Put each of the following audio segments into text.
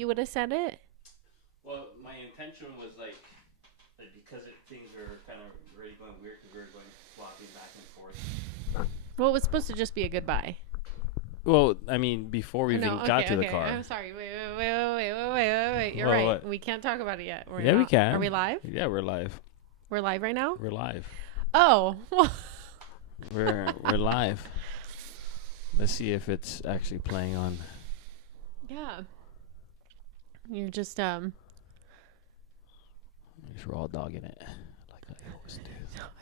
you would have said it? Well, my intention was like because things are kind of already going weird because we were going swapping back and forth. Well, it was supposed to just be a goodbye. Well, I mean, before we even got to the car. I'm sorry. Wait. You're Well, right. what? We can't talk about it yet. We can. Are we live? Yeah, we're live. We're live right now? We're live. Oh. we're live. Let's see if it's actually playing on. Yeah. You're just raw dogging it like I always do.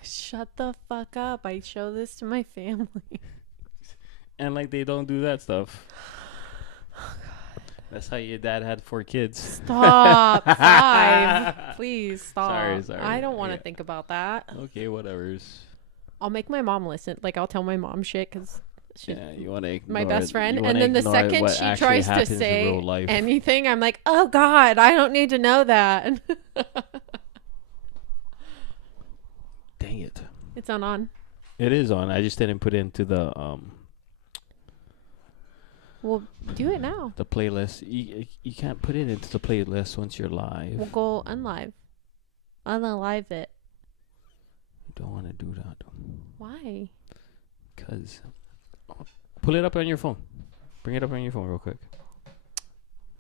Shut the fuck up. I show this to my family. And like they don't do that stuff. Oh, God. That's how your dad had 4 kids. Stop. 5. Please stop. Sorry. I don't want to think about that. Okay, whatever's. I'll make my mom listen. Like, I'll tell my mom shit because she's you want to my best friend. And then the second she tries to say anything, I'm like, oh, God, I don't need to know that. Dang it. It's on. It is on. I just didn't put it into the Well, do it now. The playlist. You can't put it into the playlist once you're live. We'll go unlive. Unalive it. You don't want to do that. Why? Because pull it up on your phone. Bring it up on your phone real quick.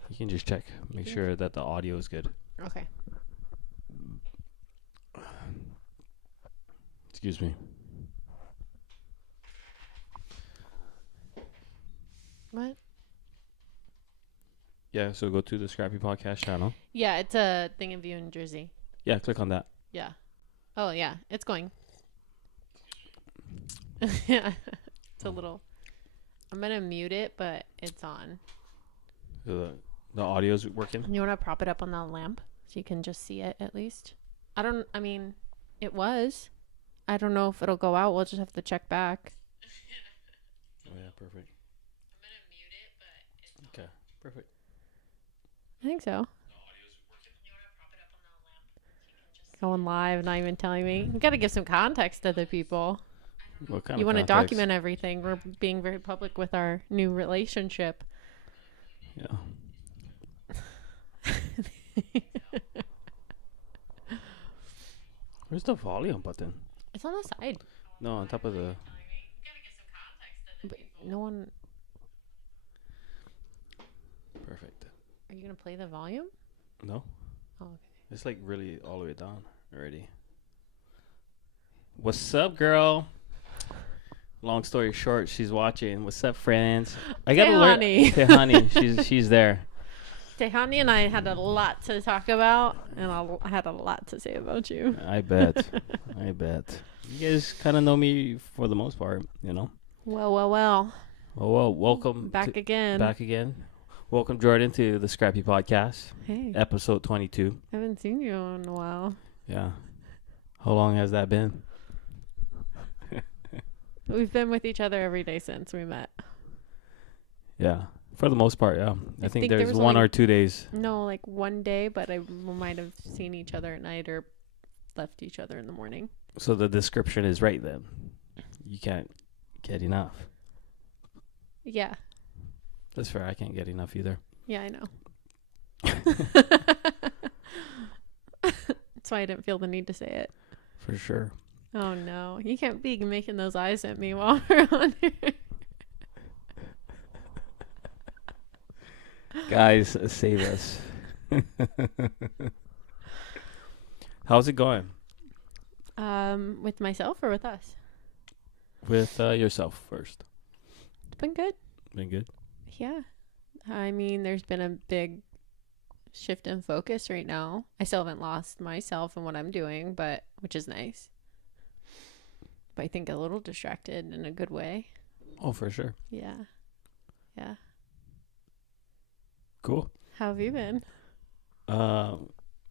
You can just check. Make sure that the audio is good. Okay. Excuse me. What? Yeah, so go to the Scrappy Podcast channel. Yeah, it's a thing of you in Jersey. Yeah, click on that. Yeah. Oh, yeah, it's going. Yeah, it's a little. I'm going to mute it, but it's on. The audio's working? You want to prop it up on the lamp so you can just see it at least? I mean, it was. I don't know if it'll go out. We'll just have to check back. Oh, yeah, perfect. I'm going to mute it, but it's on. Okay, perfect. I think so. You want to prop it up on the lamp so you can just going live, not even telling me. You got to give some context to the people. What kind you want to context? document everything. We're being very public with our new relationship. Yeah. Where's the volume button? It's on the side. No, on top of the. But no one. Perfect. Are you gonna play the volume? No. Oh, okay. It's like really all the way down already. What's up, girl? Long story short, she's watching. What's up, friends? I gotta learn. Tehani, she's there. Tehani and I had a lot to talk about, and I had a lot to say about you. I bet. You guys kind of know me for the most part, you know. Well. Well, welcome back again. Welcome, Jordyn, to the Scrappy Podcast. Hey. Episode 22. I haven't seen you in a while. Yeah. How long has that been? We've been with each other every day since we met. Yeah. For the most part, yeah. I think there's there 1 or 2 days. No, like one day, but we might have seen each other at night or left each other in the morning. So the description is right then. You can't get enough. Yeah. That's fair. I can't get enough either. Yeah, I know. That's why I didn't feel the need to say it. For sure. Oh, no. You can't be making those eyes at me while we're on here. Guys, save us. How's it going? With myself or with us? With yourself first. It's been good. Been good? Yeah. I mean, there's been a big shift in focus right now. I still haven't lost myself and what I'm doing, but which is nice. But I think a little distracted in a good way. Oh, for sure. Yeah. Cool. How have you been? I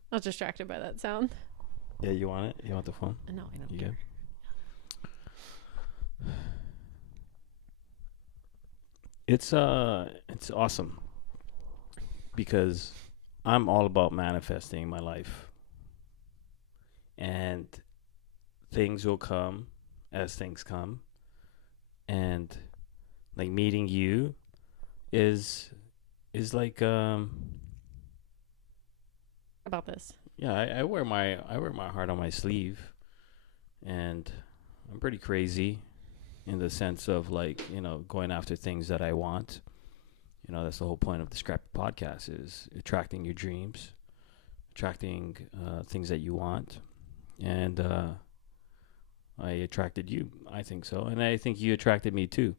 was distracted by that sound. Yeah, you want it? You want the phone? No, I don't. You good? It's awesome because I'm all about manifesting my life, and things will come as things come, and like meeting you is like about this. Yeah, I wear my heart on my sleeve, and I'm pretty crazy in the sense of like, going after things that I want. That's the whole point of the Scrappy podcast, is attracting your dreams, attracting things that you want. And I attracted you. I think so. And I think you attracted me too.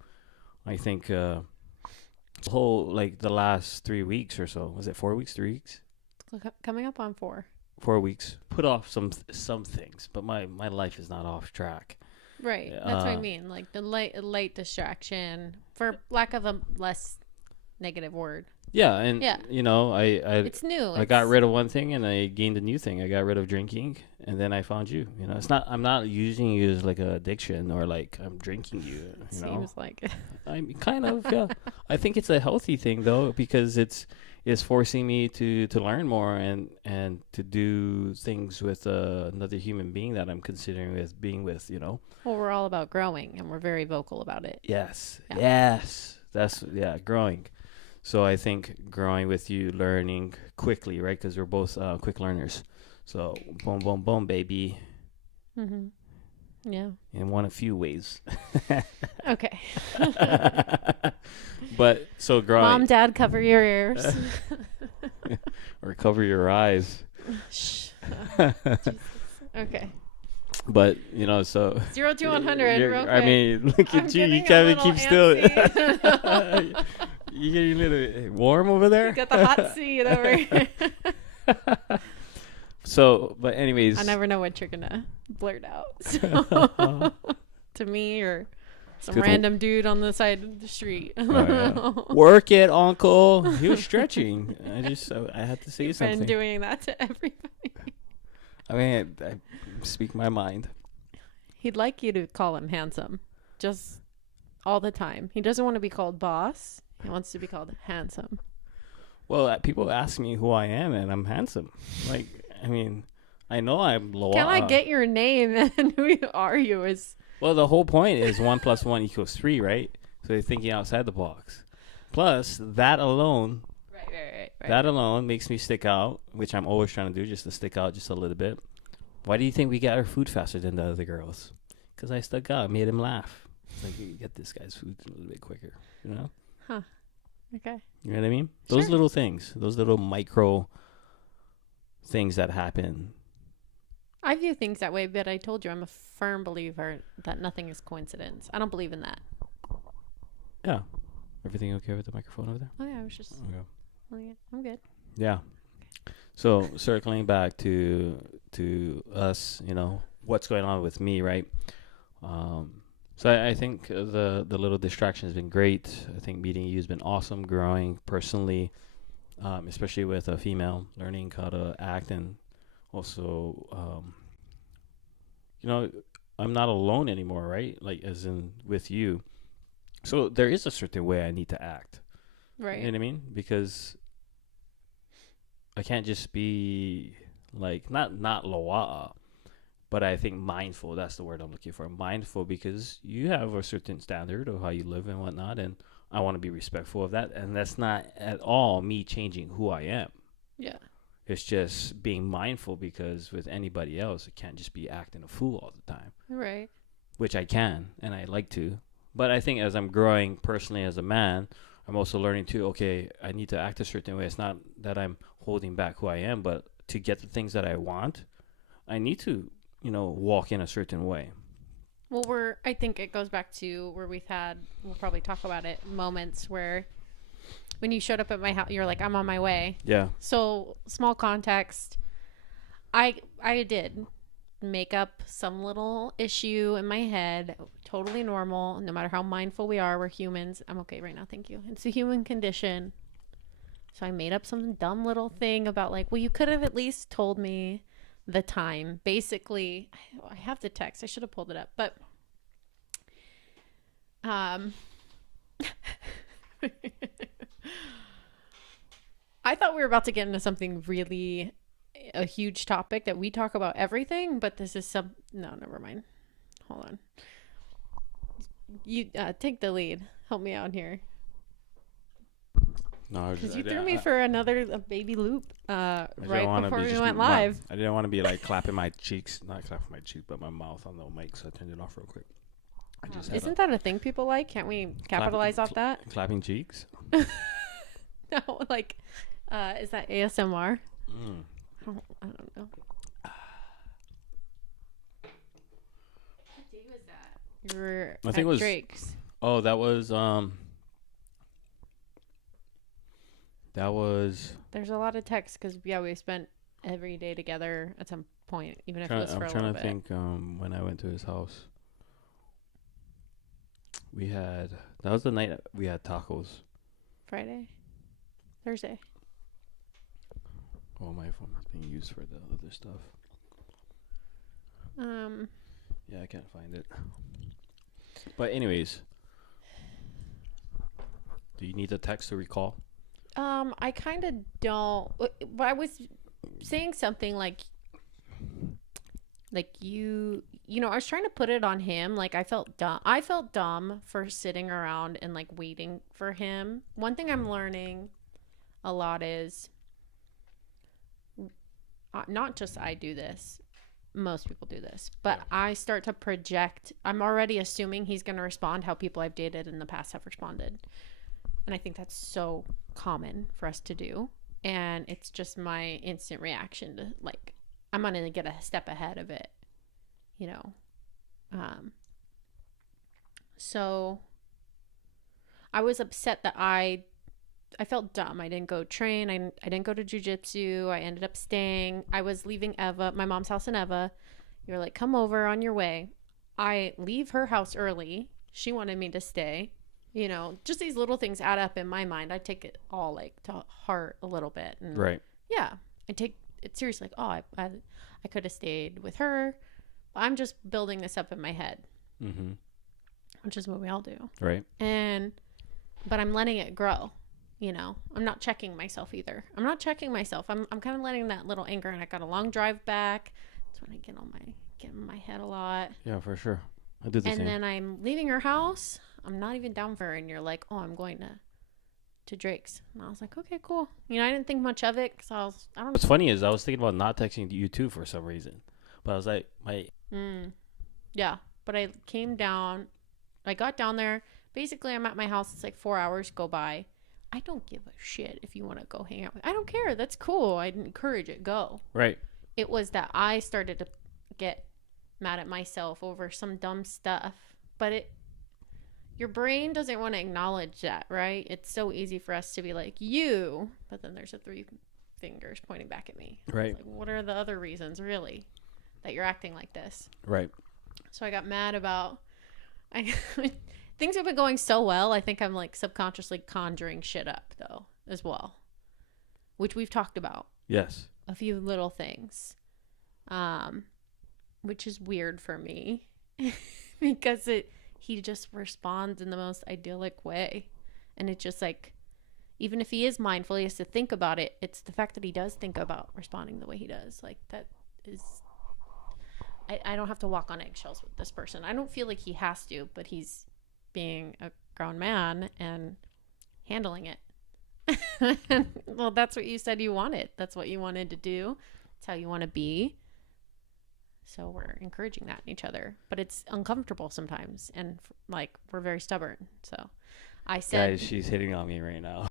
I think the whole, like the last 3 weeks or so, was it 4 weeks, 3 weeks? Coming up on 4. 4 weeks. Put off some things, but my life is not off track. Right. That's what I mean. Like the light distraction, for lack of a less negative word. Yeah, and yeah. It's new. I got rid of one thing and I gained a new thing. I got rid of drinking, and then I found you. I'm not using you as like an addiction or like I'm drinking you. Seems like it. I'm kind of, yeah. I think it's a healthy thing though, because it's forcing me to learn more and to do things with another human being that I'm considering with being with. Well, we're all about growing, and we're very vocal about it. Yes. Yeah. Yes. That's growing. So I think growing with you, learning quickly, right? Because we're both quick learners. So boom, boom, boom, baby. Mhm. Yeah. In one of few ways. Okay. But so growing. Mom, Dad, cover your ears. Or cover your eyes. Shh. Okay. But so 0 to 100. Real quick. I mean, look at you. You can't keep still. You getting a little warm over there? You got the hot seat over here. So, but anyways, I never know what you're gonna blurt out. So, to me or some random dude on the side of the street. Oh, yeah. Work it, Uncle. He was stretching. I had to say You've something. been doing that to everybody. I mean, I speak my mind. He'd like you to call him handsome, just all the time. He doesn't want to be called boss. He wants to be called handsome. Well, people ask me who I am, and I'm handsome. Like, I mean, I know I'm Loa'a. Can I get your name and who are you? Well, the whole point is 1 + 1 = 3, right? So you're thinking outside the box. Plus, that alone, right. that alone makes me stick out, which I'm always trying to do, just to stick out just a little bit. Why do you think we got our food faster than the other girls? Because I stuck out, made him laugh. It's like, you get this guy's food a little bit quicker, Huh. Okay. You know what I mean? Sure. Those little things, those little micro things that happen. I view things that way, but I told you I'm a firm believer that nothing is coincidence. I don't believe in that. Yeah. Everything okay with the microphone over there? Oh, yeah, I was just... Okay. Oh, yeah, I'm good. Yeah. So circling back to us, what's going on with me, right? So I think the little distraction has been great. I think meeting you has been awesome, growing personally, especially with a female, learning how to act, and also, I'm not alone anymore, right? Like as in with you. So there is a certain way I need to act. Right. You know what I mean? Because I can't just be like not Loa'a, but I think mindful. That's the word I'm looking for. Mindful, because you have a certain standard of how you live and whatnot, and I want to be respectful of that. And that's not at all me changing who I am. Yeah. It's just being mindful, because with anybody else, I can't just be acting a fool all the time. Right. Which I can, and I like to. But I think as I'm growing personally as a man, I'm also learning too, okay, I need to act a certain way. It's not that I'm holding back who I am, but to get the things that I want, I need to, walk in a certain way. Well, I think it goes back to where we'll probably talk about it, moments where when you showed up at my house, you're like, I'm on my way. Yeah. So small context, I did make up some little issue in my head, totally normal. No matter how mindful we are, we're humans. I'm okay right now, thank you. It's a human condition. So I made up some dumb little thing about like, well, you could have at least told me the time. Basically, I have the text. I should have pulled it up, but I thought we were about to get into something really a huge topic that we talk about everything, but this is no, never mind. Hold on. You take the lead. Help me out here. No, Because you threw me for another baby loop right before we went my, live. I didn't want to be like clapping my cheeks, not clapping my cheeks, but my mouth on the mic, so I turned it off real quick. Isn't that a thing people like? Can't we capitalize off that? Clapping cheeks? No, like, is that ASMR? I don't know. What day was that? You were I think it was Drake's. Oh, that was There's a lot of text because we spent every day together at some point, even if it was for a little bit. I'm trying to think when I went to his house. That was the night we had tacos. Friday? Thursday? Oh, my phone is being used for the other stuff. Yeah, I can't find it. But anyways, do you need the text to recall? I kind of don't. But I was saying something like you know, I was trying to put it on him. Like, I felt dumb. I felt dumb for sitting around and like waiting for him. One thing I'm learning a lot is not just I do this. Most people do this, but I start to project. I'm already assuming he's going to respond how people I've dated in the past have responded. And I think that's so common for us to do. And it's just my instant reaction to, like, I'm going to get a step ahead of it, you know? So I was upset that I felt dumb. I didn't go train. I didn't go to jujitsu. I ended up staying. I was leaving my mom's house in Eva. You were like, come over on your way. I leave her house early. She wanted me to stay. You know, just these little things add up in my mind. I take it all like to heart a little bit. And right. Yeah. I take it seriously. Like, oh, I could have stayed with her. But I'm just building this up in my head. Mm-hmm. Which is what we all do. Right. But I'm letting it grow. You know, I'm not checking myself either. I'm not checking myself. I'm kind of letting that little anger, and I got a long drive back. That's when I get in my head a lot. Yeah, for sure. I do the same. And then I'm leaving her house. I'm not even down for her, and you're like, oh, I'm going to Drake's. And I was like, okay, cool. You know, I didn't think much of it because I don't know. What's funny is I was thinking about not texting you too for some reason, but I was like, yeah. But I came down. I got down there. Basically, I'm at my house. It's like 4 hours go by. I don't give a shit if you want to go hang out with me. I don't care. That's cool. I'd encourage it. Go. Right. It was that I started to get mad at myself over some dumb stuff. But your brain doesn't want to acknowledge that, right? It's so easy for us to be like, you. But then there's 3 fingers pointing back at me. Right. Like, what are the other reasons, really, that you're acting like this? Right. So I got mad about... Things have been going so well. I think I'm like subconsciously conjuring shit up though as well, which we've talked about. Yes. A few little things, which is weird for me because he just responds in the most idyllic way, and it's just like, even if he is mindful, he has to think about it. It's the fact that he does think about responding the way he does. Like that is. I don't have to walk on eggshells with this person. I don't feel like he has to, but he's being a grown man and handling it. Well, that's what you said you wanted. That's what you wanted to do. It's how you want to be. So we're encouraging that in each other, but it's uncomfortable sometimes. And like, we're very stubborn. So I said, guys, she's hitting on me right now.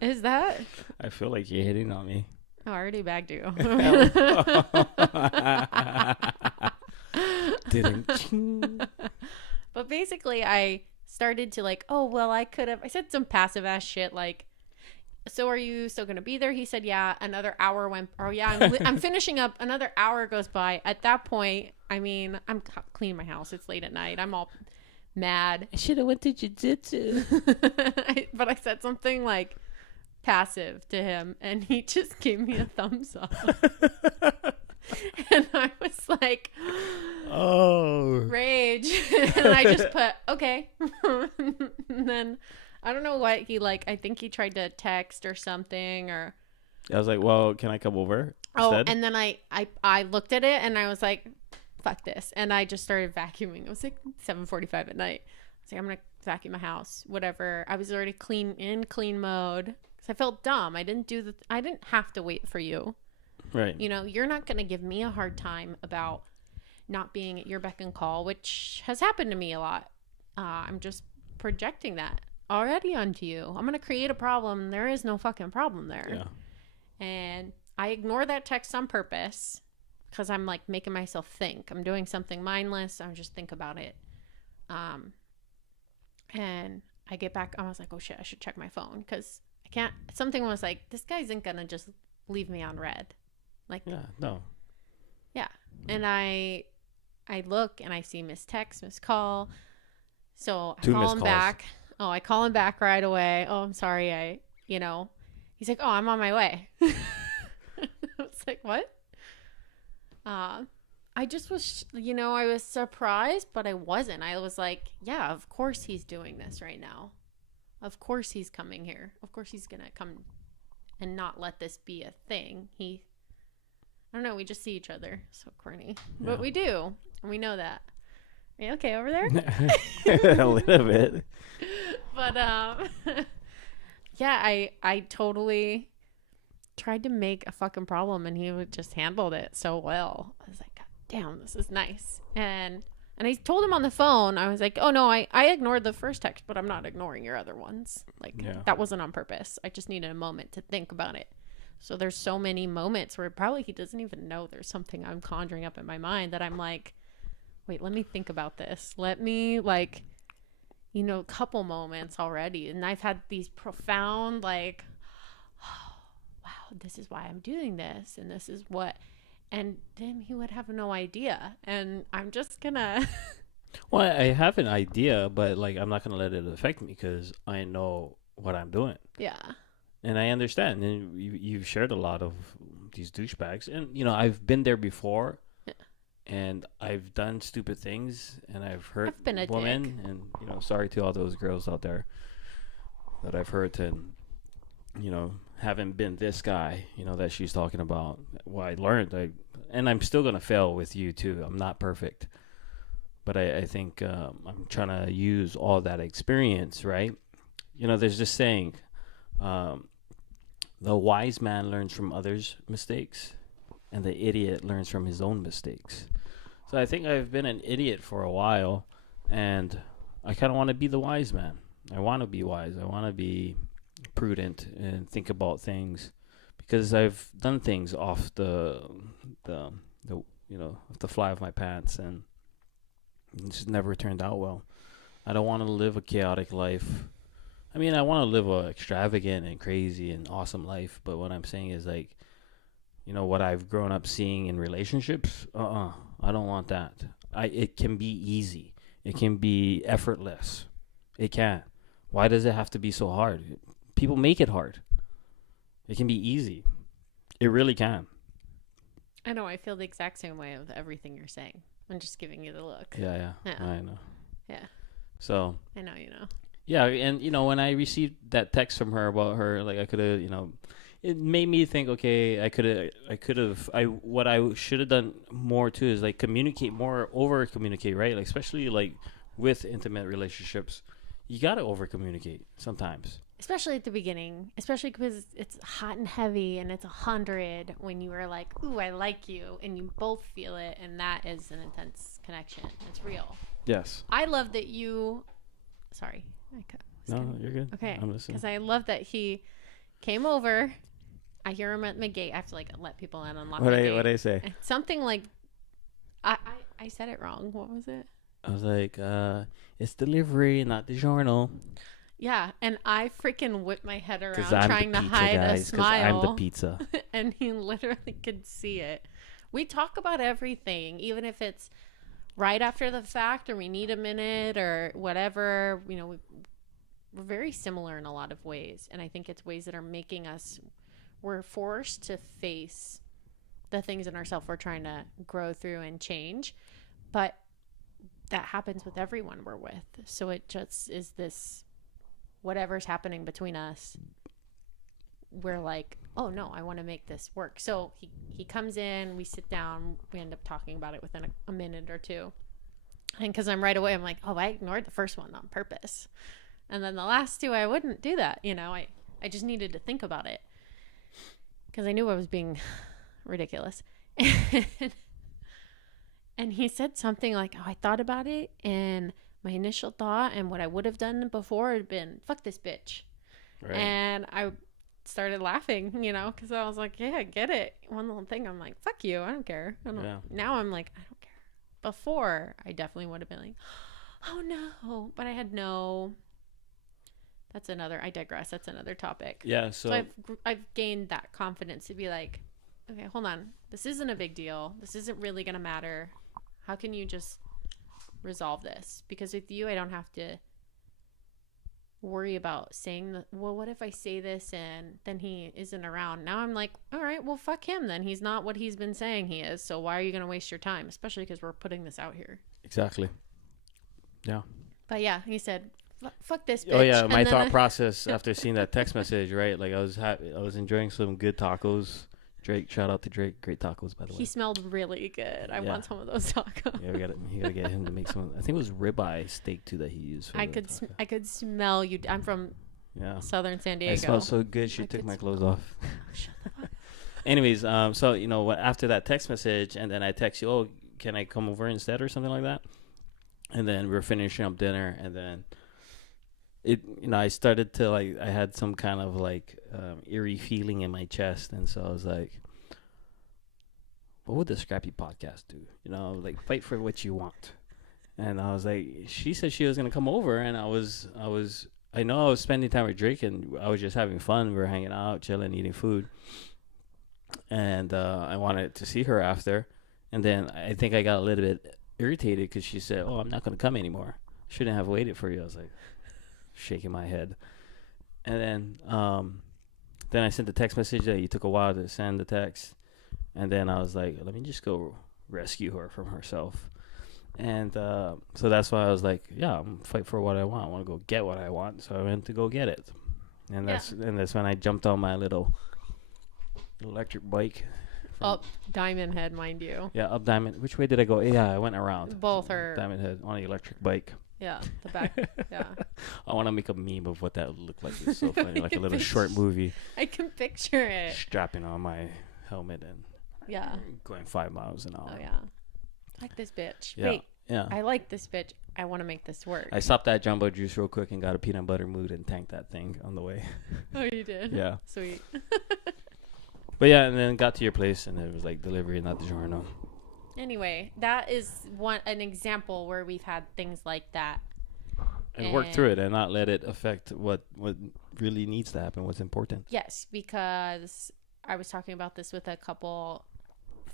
Is that? I feel like you're hitting on me. Oh, I already bagged you. But basically, I started to like, oh, well, I said some passive ass shit like, so are you still going to be there? He said, yeah. Another hour went, oh, yeah, I'm finishing up. Another hour goes by. At that point, I mean, I'm cleaning my house. It's late at night. I'm all mad. I should have went to jiu-jitsu. But I said something like, passive to him, and he just gave me a thumbs up. And I was like, oh, rage. And I just put okay. And then I don't know what he like, I think he tried to text or something, or I was like, well, can I come over instead? And then I looked at it and I was like, fuck this, and I just started vacuuming. It was like 7:45 at night. I was like, I'm gonna vacuum my house, whatever. I was already clean mode because I felt dumb. I didn't have to wait for you. Right. You know, you're not going to give me a hard time about not being at your beck and call, which has happened to me a lot. I'm just projecting that already onto you. I'm going to create a problem. There is no fucking problem there. Yeah. And I ignore that text on purpose because I'm like making myself think. I'm doing something mindless. I just think about it. And I get back. I was like, oh shit, I should check my phone because I can't. Something was like, this guy isn't going to just leave me on red. Like, Yeah. No. Yeah. And I look and I see missed text, missed call. So I call him back. Oh, I call him back right away. Oh, I'm sorry. He's like, oh, I'm on my way. I was like, what? I just was, I was surprised, but I wasn't. I was like, yeah, of course he's doing this right now. Of course he's coming here. Of course he's going to come and not let this be a thing. I don't know. We just see each other. So corny. Yeah. But we do. And we know that. Are you okay over there? A little bit. But, yeah, I totally tried to make a fucking problem and he just handled it so well. I was like, God damn, this is nice. And I told him on the phone, I was like, oh no, I ignored the first text, but I'm not ignoring your other ones. Like, that wasn't on purpose. I just needed a moment to think about it. So there's so many moments where probably he doesn't even know there's something I'm conjuring up in my mind that I'm like, wait, let me think about this. Let me couple moments already. And I've had these profound like, oh, wow, this is why I'm doing this. And this is what, and then he would have no idea. And I'm just gonna. Well, I have an idea, but like, I'm not going to let it affect me because I know what I'm doing. Yeah. And I understand. And you've shared a lot of these douchebags. And, I've been there before. Yeah. And I've done stupid things. And I've hurt women. Dick. And, sorry to all those girls out there that I've hurt. And, haven't been this guy, that she's talking about. Well, I learned. And I'm still going to fail with you, too. I'm not perfect. But I think I'm trying to use all that experience, right? There's this saying. The wise man learns from others' mistakes, and the idiot learns from his own mistakes. So I think I've been an idiot for a while, and I kind of want to be the wise man. I want to be wise. I want to be prudent and think about things, because I've done things off the fly of my pants, and it's never turned out well. I don't want to live a chaotic life. I mean, I want to live a extravagant and crazy and awesome life, but what I'm saying is like, what I've grown up seeing in relationships, I don't want that. It can be easy. It can be effortless. It can. Why does it have to be so hard? People make it hard. It can be easy. It really can. I know. I feel the exact same way with everything you're saying. I'm just giving you the look. Yeah. I know. Yeah. So. I know you know. Yeah, and when I received that text from her about her, like I could have, it made me think. Okay, what I should have done more too is like communicate more, over communicate, right? Like especially like with intimate relationships, you gotta over communicate sometimes. Especially at the beginning, especially because it's hot and heavy and it's 100 when you are like, ooh, I like you, and you both feel it, and that is an intense connection. It's real. Yes. I love that you. Sorry. No, you're good. Okay. I'm listening. Because I love that he came over. I hear him at my gate. I have to let people in, unlock my gate. What'd I say? Something like, I said it wrong. What was it? I was like, it's delivery, not DiGiorno. Yeah, and I freaking whipped my head around I'm trying the to pizza, hide guys, a smile. I'm the pizza. And he literally could see it. We talk about everything, even if it's right after the fact or we need a minute or whatever. We're very similar in a lot of ways, and I think it's ways that are making us, we're forced to face the things in ourselves we're trying to grow through and change, but that happens with everyone we're with. So it just is this, whatever's happening between us, we're like, oh no, I want to make this work. So he comes in, we sit down, we end up talking about it within a minute or two. And because I'm right away, I'm like, oh, I ignored the first one on purpose. And then the last two, I wouldn't do that. I just needed to think about it because I knew I was being ridiculous. And he said something like, oh, I thought about it, and my initial thought and what I would have done before had been, fuck this bitch. Right. And I started laughing, because I was like, yeah, I get it. One little thing, I'm like, fuck you. I don't care. Now I'm like, I don't care. Before, I definitely would have been like, oh no. But I had no... I digress. That's another topic. Yeah, so I've gained that confidence to be like, okay, hold on. This isn't a big deal. This isn't really going to matter. How can you just resolve this? Because with you, I don't have to worry about saying, well, what if I say this and then he isn't around? Now I'm like, all right, well, fuck him then. He's not what he's been saying he is. So why are you going to waste your time? Especially because we're putting this out here. Exactly. Yeah. But yeah, he said, fuck this bitch. Oh yeah, my thought process after seeing that text message, right? Like I was enjoying some good tacos. Drake, shout out to Drake, great tacos by the way. He smelled really good. I want some of those tacos. Yeah, you gotta get him to make some. I think it was ribeye steak too that he used. I could smell you. I'm from Southern San Diego. It smelled so good. She took my clothes off. Anyways, so after that text message, and then I text you, oh, can I come over instead or something like that? And then we were finishing up dinner, and then I started to I had some kind of eerie feeling in my chest, and so I was like, what would the Scrappy podcast do? Fight for what you want. And I was like, she said she was gonna come over, and I was spending time with Drake, and I was just having fun. We were hanging out, chilling, eating food, and I wanted to see her after. And then I think I got a little bit irritated because she said, oh, I'm not gonna come anymore. Shouldn't have waited for you. I was like, shaking my head. And then I sent the text message that you took a while to send the text, and then I was like, let me just go rescue her from herself. And so that's why I was like, yeah, I'm fight for what I want. I want to go get what I want, so I went to go get it. And that's when I jumped on my little electric bike up Diamond Head, mind you. Yeah, up Diamond. Which way did I go? Yeah, I went around both are Diamond Head on the electric bike. Yeah, the back. Yeah. I want to make a meme of what that would look like. It's so funny, like a little short movie. I can picture it. Strapping on my helmet and going 5 miles an hour. Oh yeah, like this bitch. Yeah. Wait, yeah. I like this bitch. I want to make this work. I stopped at Jumbo Juice real quick and got a peanut butter mood and tanked that thing on the way. Oh, you did? Yeah. Sweet. But yeah, and then got to your place and it was like delivery, not DiGiorno. Anyway, that is an example where we've had things like that. And work through it and not let it affect what really needs to happen, what's important. Yes, because I was talking about this with a couple.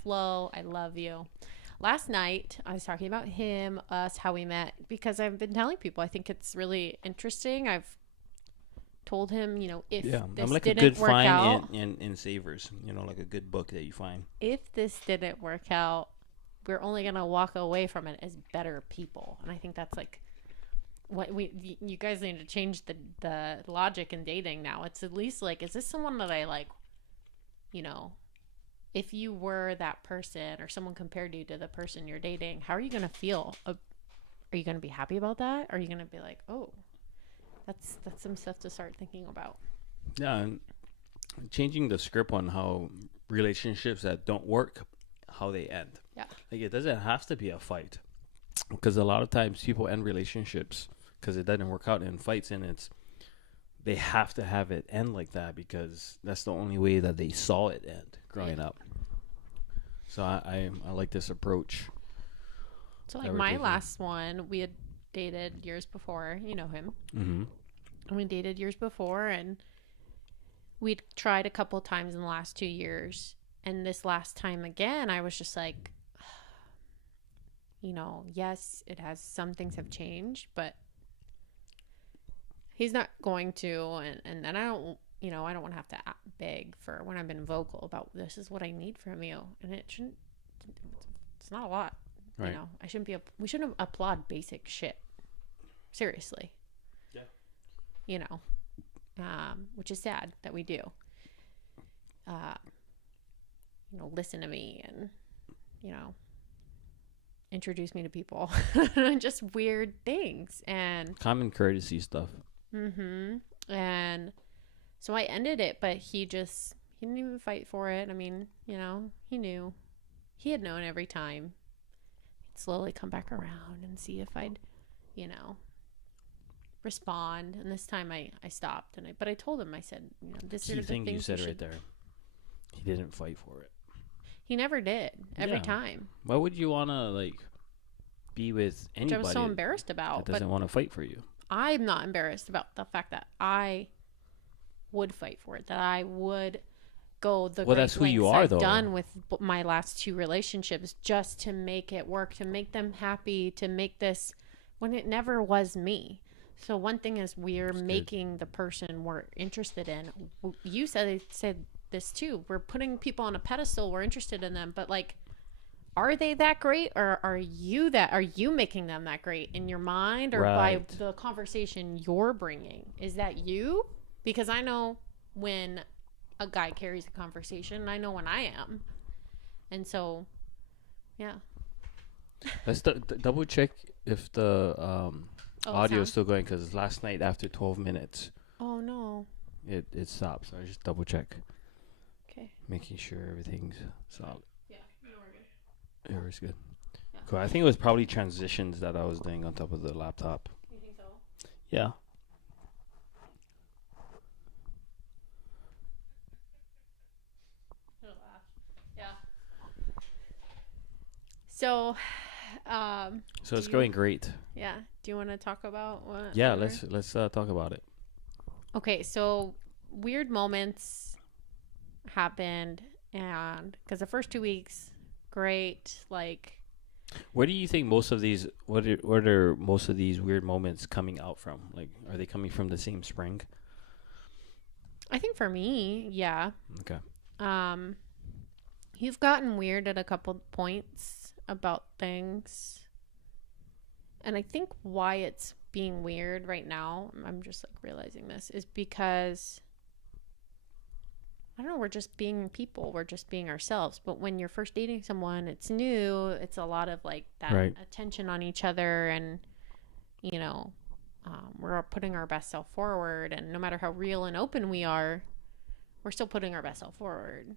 Flo, I love you. Last night, I was talking about him, us, how we met, because I've been telling people I think it's really interesting. I've told him, if this I'm like didn't a good work out. find in Savers, like a good book that you find. If this didn't work out, we're only going to walk away from it as better people. And I think that's what you guys need to change the logic in dating now. It's at least is this someone that I like, if you were that person or someone compared you to the person you're dating, how are you going to feel? Are you going to be happy about that? Or are you going to be like, oh, that's some stuff to start thinking about? Yeah, and changing the script on how relationships that don't work, how they end. Yeah. It doesn't have to be a fight. Because a lot of times people end relationships because it doesn't work out in fights, and they have to have it end like that because that's the only way that they saw it end growing up. So I like this approach. So my last one, we had dated years before. You know him. Mm-hmm. And we dated years before, and we'd tried a couple times in the last 2 years. And this last time again, I was just like, yes, some things have changed, but he's not going to, and then I don't want to have to beg for when I've been vocal about this is what I need from you, and it's not a lot, right. We shouldn't applaud basic shit, seriously. Yeah. Which is sad that we do. Listen to me and, introduce me to people. Just weird things. And Common courtesy stuff. and so I ended it, but he didn't even fight for it. I mean, you know, he had known every time. He'd slowly come back around and see if I'd, you know, respond. And this time I stopped, but I told him, I said, you know, this is the thing you said right there. He didn't fight for it. He never did. Every time. Why would you want to like be with anybody? Which I was so embarrassed about. That doesn't want to fight for you. I'm not embarrassed about the fact that I would fight for it. That I would go the great that's who you lengths are, I've though. done with my last 2 relationships just to make it work, to make them happy, to make this when it never was me. So one thing is we're making the person we're interested in. You said this too. We're putting people on a pedestal. We're interested in them, but like, are they that great, or are you making them that great in your mind, or by the conversation you're bringing? Is that you? Because I know when a guy carries a conversation, and I know when I am. And so, yeah. Let's double check if the audio is still going, because last night after 12 minutes. Oh, no. It stops. So I just double check. Okay. Making sure everything's solid. Yeah, no, we're good. Everything's good. Yeah. Cool. I think it was probably transitions that I was doing on top of the laptop. You think so? Yeah. Yeah. So, So it's going great. Yeah. Do you want to talk about what? Yeah, let's talk about it. Okay, so weird moments happened, and because the first 2 weeks, great, like. Where do you think most of these? What are most of these weird moments coming out from? Like, are they coming from the same spring? I think for me, yeah. Okay. You've gotten weird at a couple points about things. And I think why it's being weird right now, I'm just like realizing this, is because, I don't know, we're just being people. We're just being ourselves. But when you're first dating someone, it's new. It's a lot of like that attention on each other. And, you know, we're putting our best self forward. And no matter how real and open we are, we're still putting our best self forward.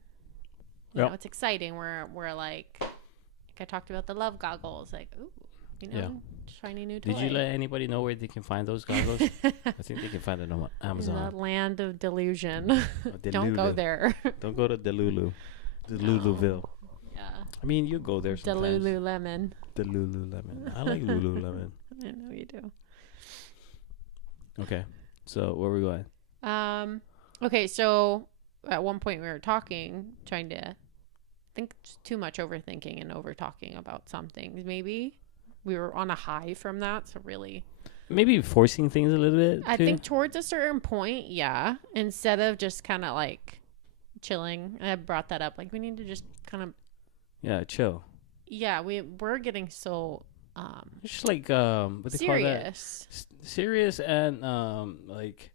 You know, it's exciting. We're like I talked about the love goggles. Like, ooh, you know, shiny new toy. Did you let anybody know where they can find those goggles? I think they can find it on Amazon. The land of delusion. Don't go there. Don't go to Delulu. Deluluville. Yeah. I mean, you go there sometimes. Delululemon. Delululemon. I like Lululemon. I know you do. Okay. So, where are we going? Okay, so at one point we were talking, trying to think too much, overthinking and over talking about some things. Maybe we were on a high from that, so really maybe forcing things a little bit. I think towards a certain point, yeah, instead of just kind of like chilling. I brought that up, like we need to just kind of chill. Yeah, we're getting so just like what they serious. Call that? Serious and like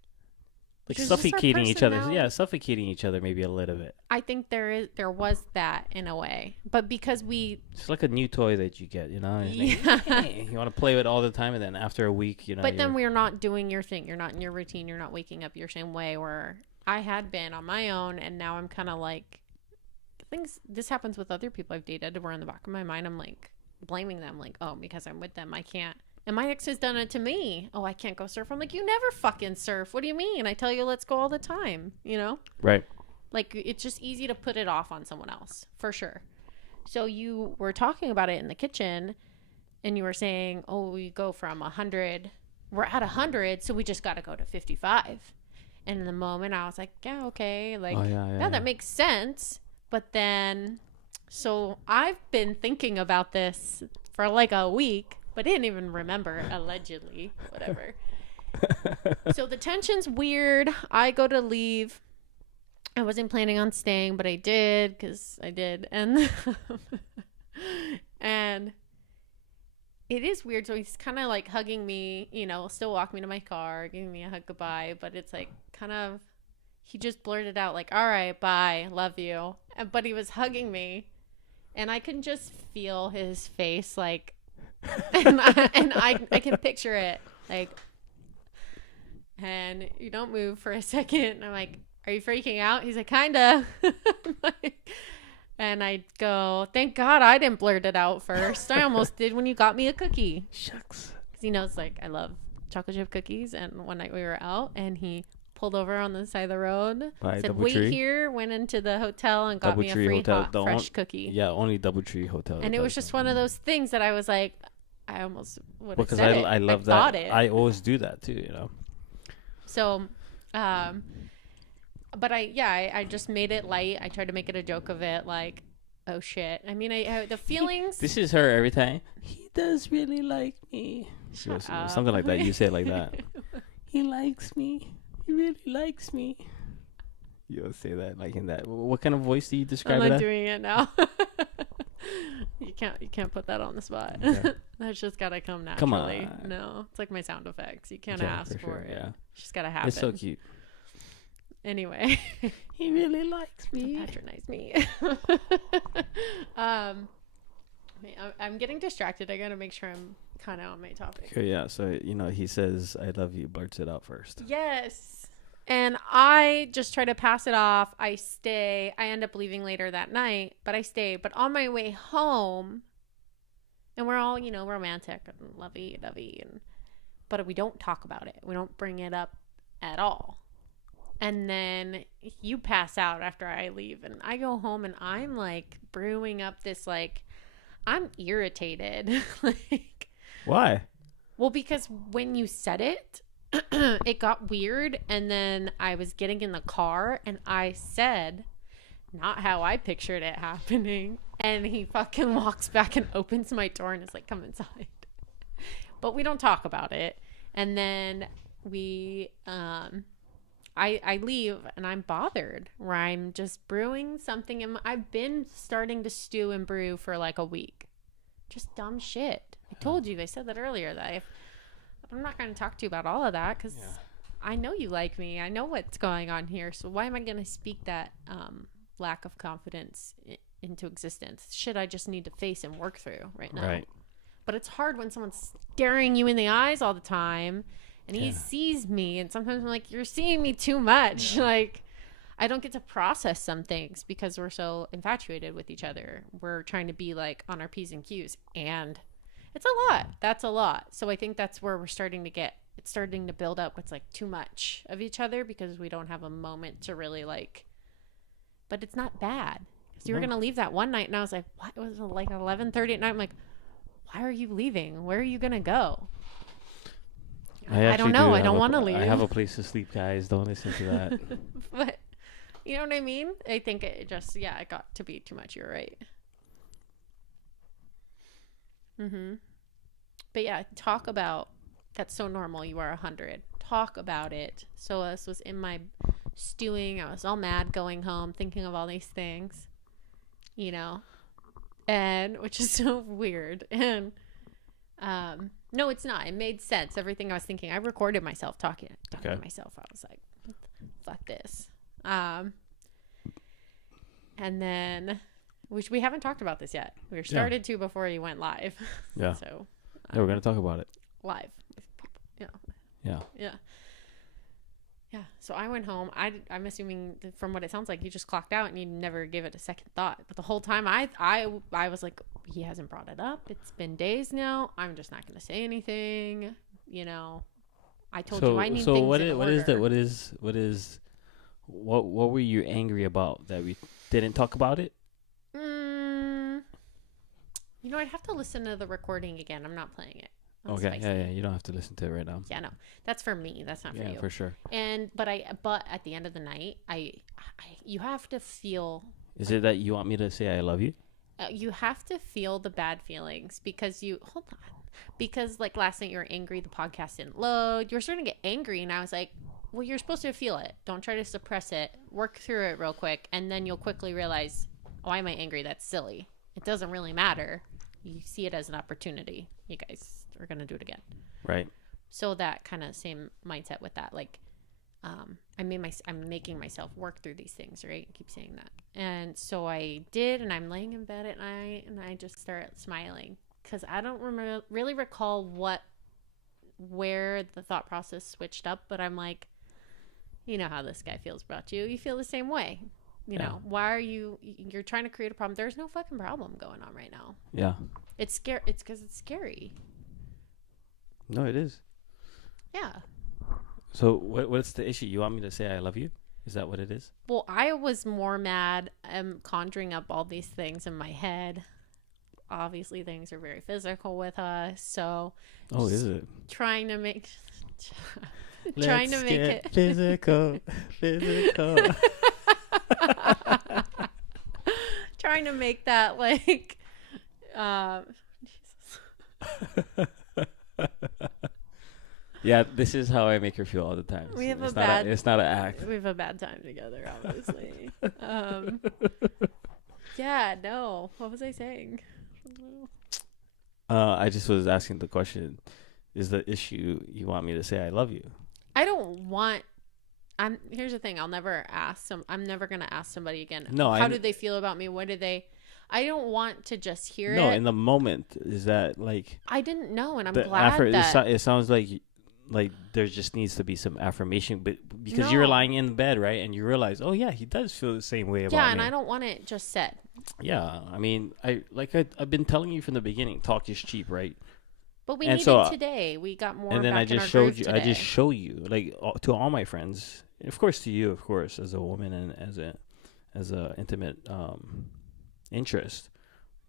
Just suffocating each other. Yeah, suffocating each other maybe a little bit. I think there was that in a way, but because it's like a new toy that you get, you know. Like, hey, you want to play with it all the time, and then after a week, you know. But then we're not doing your thing. You're not in your routine. You're not waking up your same way. Where I had been on my own, and now I'm kind of like this happens with other people I've dated. Where in the back of my mind, I'm like blaming them, like, oh, because I'm with them, I can't. And my ex has done it to me. Oh, I can't go surf. I'm like, you never fucking surf. What do you mean? I tell you, let's go all the time, you know? Right. Like, it's just easy to put it off on someone else, for sure. So you were talking about it in the kitchen, and you were saying, oh, we go from 100. We're at 100, so we just got to go to 55. And in the moment, I was like, yeah, okay. Like, that makes sense. But then, so I've been thinking about this for like a week. But I didn't even remember, allegedly, whatever. So the tension's weird. I go to leave. I wasn't planning on staying, but I did because I did. And and it is weird. So he's kind of like hugging me, you know, still walking me to my car, giving me a hug goodbye. But it's like kind of, he just blurted out like, all right, bye, love you. But he was hugging me. And I can just feel his face, like, and I can picture it, like, and you don't move for a second. And I'm like, are you freaking out? He's like, kinda. Like, and I go, thank God I didn't blurt it out first. I almost did when you got me a cookie. Shucks. Because he knows, like, I love chocolate chip cookies. And one night we were out and he pulled over on the side of the road, said, wait here, went into the hotel and got me a free hot, fresh cookie. Yeah, only Doubletree Hotel. And it was just one of those things that I was like, I almost would have because said it. I love that. It. I always do that too, you know. So, but I just made it light. I tried to make it a joke of it, like, oh shit. I mean, the feelings. This is her every time. He does really like me. Something like that. You say it like that. He likes me. He really likes me. You'll say that like in that. What kind of voice do you describe it? I'm not doing it now. You can't put that on the spot. Okay. That's just gotta come naturally. Come on. No, it's like my sound effects. You can't ask for it. Yeah. It's just gotta happen. It's so cute. Anyway, he really likes me. Patronize me. I'm getting distracted. I gotta make sure I'm kind of on my topic. Okay, yeah. So he says, "I love you," blurts it out first. Yes. And I just try to pass it off. I stay. I end up leaving later that night, but I stay. But on my way home, and we're all, romantic and lovey-dovey, but we don't talk about it. We don't bring it up at all. And then you pass out after I leave, and I go home, and I'm like brewing up this, like, I'm irritated. Like, why? Well, because when you said it, it got weird, and then I was getting in the car and I said not how I pictured it happening, and he fucking walks back and opens my door and is like, come inside. But we don't talk about it. And then we I leave and I'm bothered, where I'm just brewing something I've been starting to stew and brew for like a week. Just dumb shit. I told you, I said that earlier, that I'm not going to talk to you about all of that, because I know you like me. I know what's going on here. So why am I going to speak that lack of confidence into existence? Shit I just need to face and work through right now. Right. But it's hard when someone's staring you in the eyes all the time, and he sees me, and sometimes I'm like, you're seeing me too much. Yeah. Like, I don't get to process some things because we're so infatuated with each other. We're trying to be like on our P's and Q's, and it's a lot. That's a lot. So I think that's where it's starting to build up. It's like too much of each other because we don't have a moment to really like, but it's not bad. So you were going to leave that one night, and I was like, what? It was like 11:30 at night. I'm like, why are you leaving? Where are you going to go? I don't know. I don't want to leave. I have a place to sleep, guys. Don't listen to that. But you know what I mean? I think it just, it got to be too much. You're right. Mm-hmm. But yeah, talk about, that's so normal. You are 100. Talk about it. So this was in my stewing. I was all mad going home, thinking of all these things, and which is so weird. And no, it's not. It made sense. Everything I was thinking. I recorded myself talking to myself. I was like, fuck this. And then, which we haven't talked about this yet. We started to before you went live. Yeah. So we're going to talk about it. Live with people. Yeah. Yeah. Yeah. Yeah. So I went home. I'm assuming from what it sounds like, you just clocked out and you never gave it a second thought. But the whole time I was like, he hasn't brought it up. It's been days now. I'm just not going to say anything. I told you I need things in order. What were you angry about that we didn't talk about it? I'd have to listen to the recording again. I'm not playing it. Okay. Yeah. You don't have to listen to it right now. Yeah, no. That's for me. That's not for you. Yeah, for sure. But at the end of the night, you have to feel. Is it that you want me to say I love you? You have to feel the bad feelings because because like last night you were angry, the podcast didn't load. You were starting to get angry, and I was like, well, you're supposed to feel it. Don't try to suppress it. Work through it real quick, and then you'll quickly realize, why am I angry? That's silly. It doesn't really matter. You see it as an opportunity. You guys are going to do it again. Right. So that kind of same mindset with that. Like, I'm making myself work through these things, right? I keep saying that. And so I did, and I'm laying in bed at night, and I just start smiling because I don't really recall where the thought process switched up, but I'm like, you know how this guy feels about you. You feel the same way. You know, why are you're trying to create a problem? There's no fucking problem going on right now. Yeah. It's scary. It's because it's scary. No, it is. Yeah. So what's the issue? You want me to say I love you? Is that what it is? Well, I was more mad. I'm conjuring up all these things in my head. Obviously, things are very physical with us. So, is it? Trying to make Let's make get it physical. Trying to make that like, Jesus. Yeah, this is how I make her feel all the time. We have it's not an act. We have a bad time together, obviously. Yeah, no. What was I saying? I just was asking the question, is the issue you want me to say I love you? I don't want here's the thing, I'm never going to ask somebody again. No, how did they feel about me? What did they I don't want to just hear it. No, in the moment, is that like I didn't know, and I'm glad that it sounds like there just needs to be some affirmation, but because No. you're lying in bed, right, and you realize, oh yeah, he does feel the same way about me. Yeah, and I don't want it just said. Yeah, I mean, I've been telling you from the beginning, talk is cheap, right? But we And needed so, today. We got more. And then back I just in our showed groove you. today. I just show you, like to all my friends, of course to you, of course, as a woman and as a intimate interest.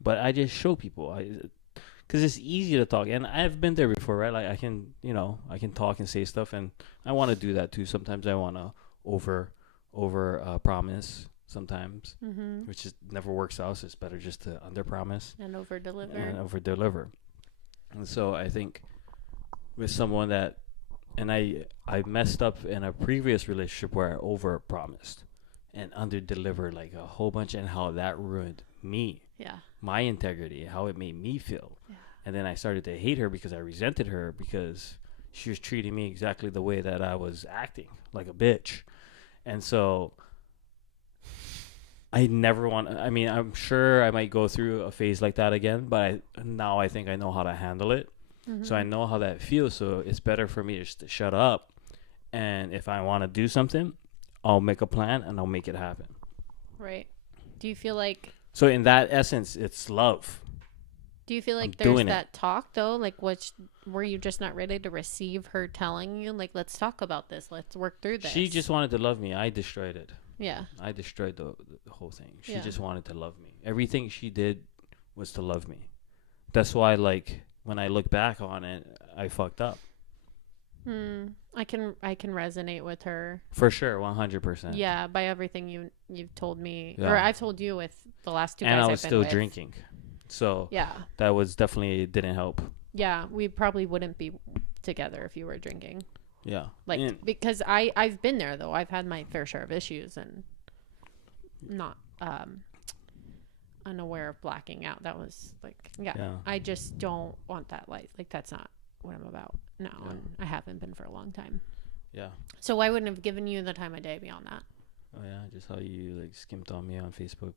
But I just show people, because it's easy to talk, and I've been there before, right? Like I can talk and say stuff, and I want to do that too. Sometimes I want to over promise. Sometimes, which never works out. So it's better just to under promise and over deliver. And so I think with someone that, and I messed up in a previous relationship where I over promised and under delivered like a whole bunch, and how that ruined me. Yeah. My integrity, how it made me feel. Yeah. And then I started to hate her because I resented her because she was treating me exactly the way that I was acting, like a bitch. And so I never want, I mean, I'm sure I might go through a phase like that again, but now I think I know how to handle it. So I know how that feels. So it's better for me just to shut up. And if I want to do something, I'll make a plan and I'll make it happen. Right. Do you feel like... So in that essence, it's love. Do you feel like there's that talk, though? Like, were you just not ready to receive her telling you, like, let's talk about this. Let's work through this. She just wanted to love me. I destroyed it. Yeah. I destroyed the whole thing. She just wanted to love me. Everything she did was to love me. That's why, like, when I look back on it, I fucked up. I can resonate with her. For sure, 100%. Yeah, by everything you've told me. Yeah. Or I've told you with the last two guys And I I've was been still with. drinking. So yeah, that was definitely didn't help. Yeah, we probably wouldn't be together if you were drinking. Yeah. Like, because I've been there, though. I've had my fair share of issues and not unaware of blacking out. That was like, yeah. I just don't want that life. Like, that's not what I'm about now. Yeah. And I haven't been for a long time. Yeah. So I wouldn't have given you the time of day beyond that. Oh, yeah. Just how you, like, skimped on me on Facebook.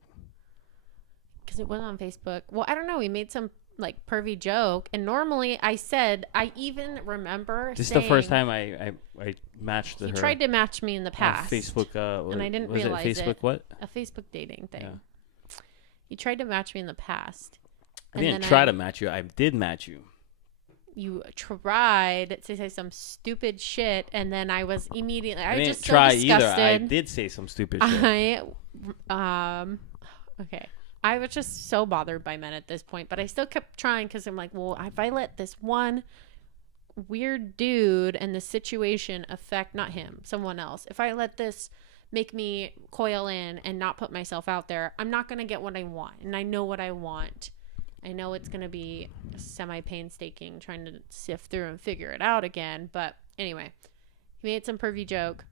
Because it was on Facebook. Well, I don't know. We made some, like, pervy joke. And normally I even remember This is the first time I matched her. He tried to match me in the past. On Facebook. And I didn't realize it. Facebook what? A Facebook dating thing. Yeah. He tried to match me in the past. I didn't try to match you. I did match you. You tried to say some stupid shit, and then I was immediately... I didn't just try so disgusted. Either. I did say some stupid shit. Okay. I was just so bothered by men at this point, but I still kept trying because I'm like, well, if I let this one weird dude and the situation affect, not him, someone else, if I let this make me coil in and not put myself out there, I'm not going to get what I want. And I know what I want. I know it's going to be semi-painstaking trying to sift through and figure it out again. But anyway, he made some pervy joke.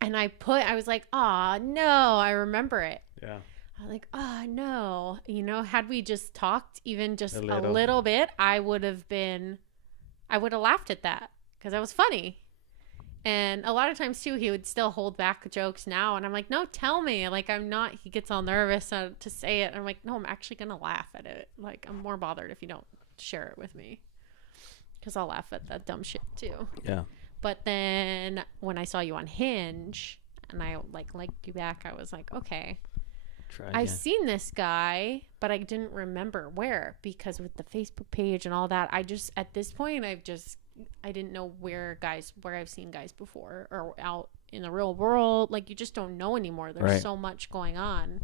And I was like, "Aw, no," I remember it. Yeah. I was like, "Oh, no." You know, had we just talked even just a little bit, I would have laughed at that because that was funny. And a lot of times too, he would still hold back jokes now, and I'm like, no, tell me. Like, I'm not. He gets all nervous to say it. And I'm like, no, I'm actually gonna laugh at it. Like, I'm more bothered if you don't share it with me, because I'll laugh at that dumb shit too. Yeah. But then when I saw you on Hinge and I liked you back, I was like, okay, I've seen this guy, but I didn't remember where, because with the Facebook page and all that, at this point, I didn't know where I've seen guys before or out in the real world. Like, you just don't know anymore. There's so much going on.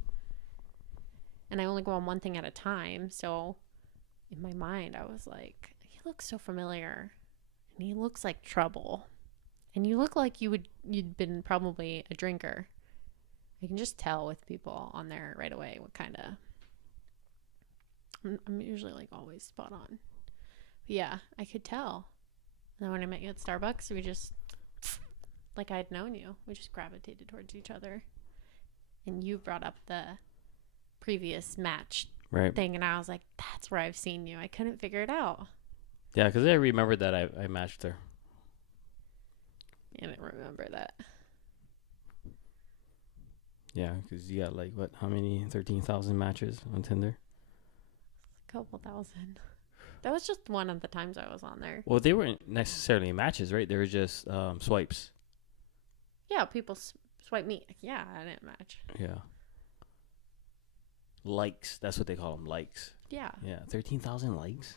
And I only go on one thing at a time. So in my mind, I was like, he looks so familiar. And he looks like trouble. And you look like you'd been probably a drinker. I can just tell with people on there right away what kind of... I'm usually like always spot on. But yeah, I could tell. And then when I met you at Starbucks, we just... like I'd known you. We just gravitated towards each other. And you brought up the previous match thing. And I was like, that's where I've seen you. I couldn't figure it out. Yeah, because I remembered that I matched her. I didn't remember that. Yeah, because you got how many? 13,000 matches on Tinder? A couple thousand. That was just one of the times I was on there. Well, they weren't necessarily matches, right? They were just swipes. Yeah, people swipe me. Yeah, I didn't match. Yeah. Likes. That's what they call them, likes. Yeah. Yeah, 13,000 likes?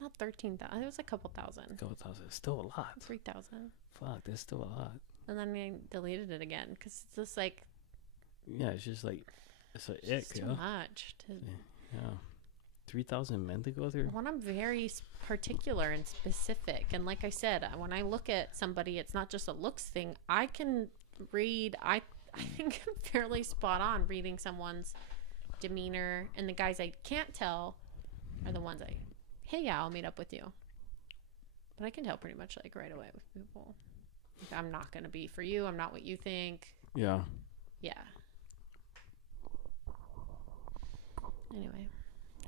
Not 13,000. It was a couple thousand. A couple thousand. Still a lot. 3,000. Fuck, that's still a lot. And then I deleted it again because it's just like... Yeah, it's just like... It's like it's too much. Yeah. 3,000 men to go through? When I'm very particular and specific. And like I said, when I look at somebody, it's not just a looks thing. I can read... I think I'm fairly spot on reading someone's demeanor. And the guys I can't tell are the ones hey, yeah, I'll meet up with you. But I can tell pretty much like right away with people. Like, I'm not going to be for you. I'm not what you think. Yeah. Yeah. Anyway,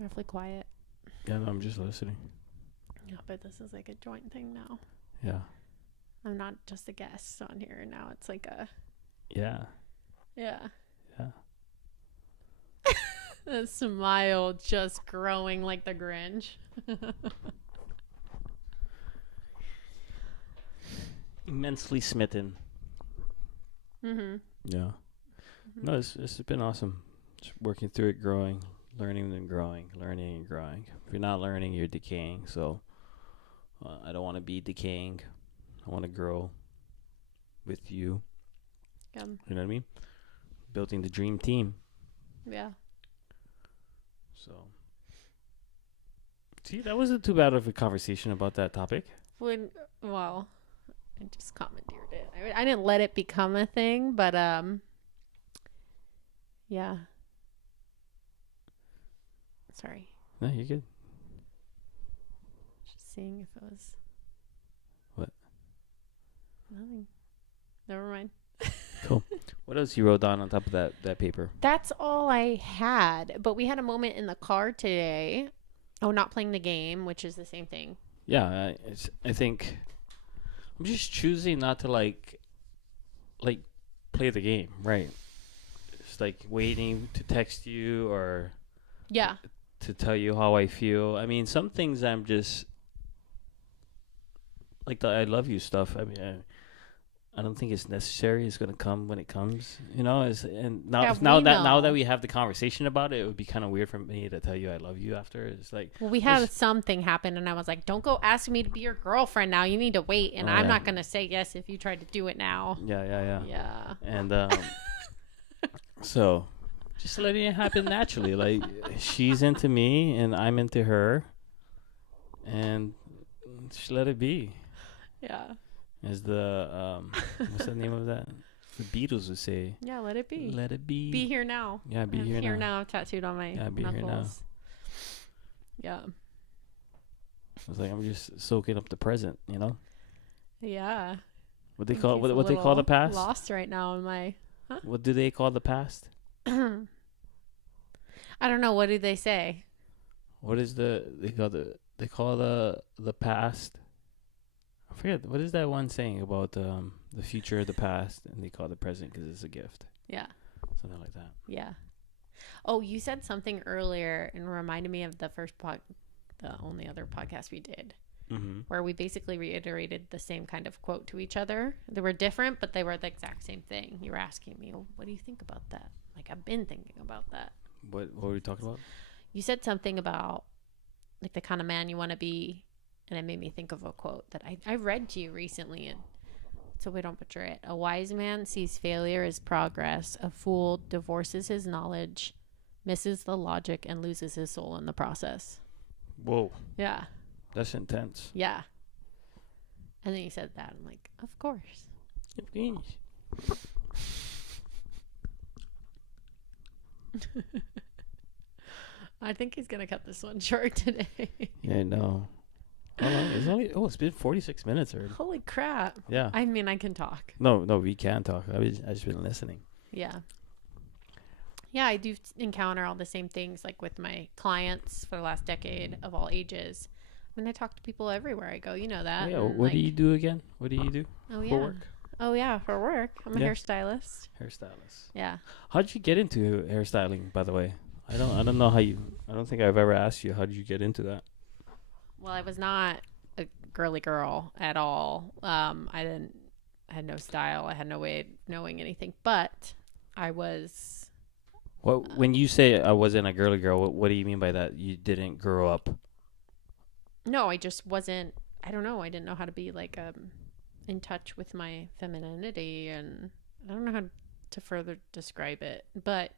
awfully quiet. Yeah, no, I'm just listening. Yeah, but this is like a joint thing now. Yeah. I'm not just a guest on here now. It's like a... Yeah. Yeah. Yeah. The smile just growing like the Grinch. Immensely smitten. Mm-hmm. Yeah. Mm-hmm. No, it's been awesome. Just working through it, growing, learning and growing, learning and growing. If you're not learning, you're decaying. So I don't want to be decaying. I want to grow with you. Yeah. You know what I mean? Building the dream team. Yeah. So, see, that wasn't too bad of a conversation about that topic. Well, I just commandeered it. I didn't let it become a thing, but yeah. Sorry. No, you're good. Just seeing if it was... What? Nothing. Never mind. Cool. What else you wrote down on top of that paper? That's all I had. But we had a moment in the car today. Oh, not playing the game, which is the same thing. Yeah, I think I'm just choosing not to like play the game, right? It's like waiting to text you or to tell you how I feel. I mean, some things I'm just like the I love you stuff. I mean, I don't think it's necessary. It's gonna come when it comes, you know. Now that we have the conversation about it, it would be kind of weird for me to tell you I love you after. It's like, well, we had something happen, and I was like, "Don't go ask me to be your girlfriend now. You need to wait." And I'm not gonna say yes if you try to do it now. Yeah. And so, just letting it happen naturally. Like she's into me, and I'm into her, and just let it be. Yeah. As the what's the name of that? The Beatles would say. Yeah, let it be. Let it be. Be here now. Yeah, be here now. Here now, tattooed on my be knuckles. Here now. Yeah. It's like I'm just soaking up the present, you know. Yeah. What they call what they call the past? Lost right now in my. Huh? What do they call the past? I don't know. What do they say? What is they call the past? I I forget, what is that one saying about the future, the past, and they call it the present because it's a gift. Yeah. Something like that. Yeah. Oh, you said something earlier and reminded me of the only other podcast we did, where we basically reiterated the same kind of quote to each other. They were different, but they were the exact same thing. You were asking me, well, what do you think about that? Like, I've been thinking about that. What were we talking about? You said something about like the kind of man you want to be, and it made me think of a quote that I read to you recently, and so we don't butcher it. A wise man sees failure as progress. A fool divorces his knowledge, misses the logic, and loses his soul in the process. Whoa. Yeah. That's intense. Yeah. And then you said that. I'm like, of course. Of course. I think he's going to cut this one short today. Yeah, I know. It's been 46 minutes already. Holy crap. Yeah. I mean, I can talk. No, we can talk. I just been listening. Yeah. Yeah, I do encounter all the same things like with my clients for the last decade of all ages. I mean, I talk to people everywhere I go. You know that. Yeah. What do you do again? What do you do for work? Oh, yeah, for work. I'm a hairstylist. Hairstylist. Yeah. How'd you get into hairstyling, by the way? I don't know how you. I don't think I've ever asked you. How did you get into that? Well, I was not a girly girl at all. I had no style. I had no way of knowing anything. But I was. When you say I wasn't a girly girl, what do you mean by that? You didn't grow up? No, I just wasn't. I don't know. I didn't know how to be like in touch with my femininity, and I don't know how to further describe it. But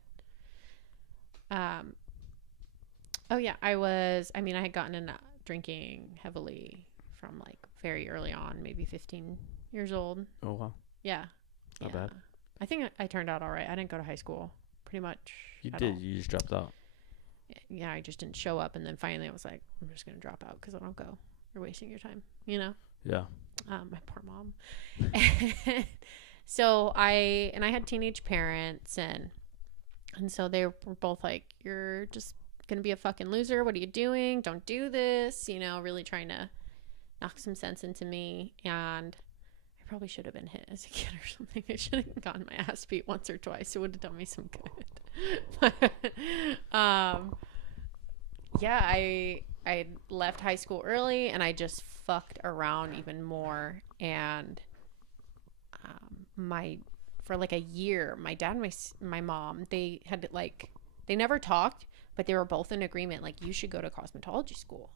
oh yeah, I had gotten into drinking heavily from like very early on, maybe 15 years old. Oh wow. Yeah. Not bad. I think I turned out all right. I didn't go to high school pretty much. You did. All. You just dropped out. Yeah, I just didn't show up, and then finally I was like, I'm just gonna drop out because I don't go. You're wasting your time, you know. Yeah. My poor mom. So I had teenage parents, and so they were both like, you're just gonna be a fucking loser. What are you doing? Don't do this. You know, really trying to knock some sense into me. And I probably should have been hit as a kid or something. I should have gotten my ass beat once or twice. It would have done me some good. But, yeah, I left high school early, and I just fucked around even more. And for like a year, my dad and my mom, they had like, they never talked, but they were both in agreement, like, you should go to cosmetology school.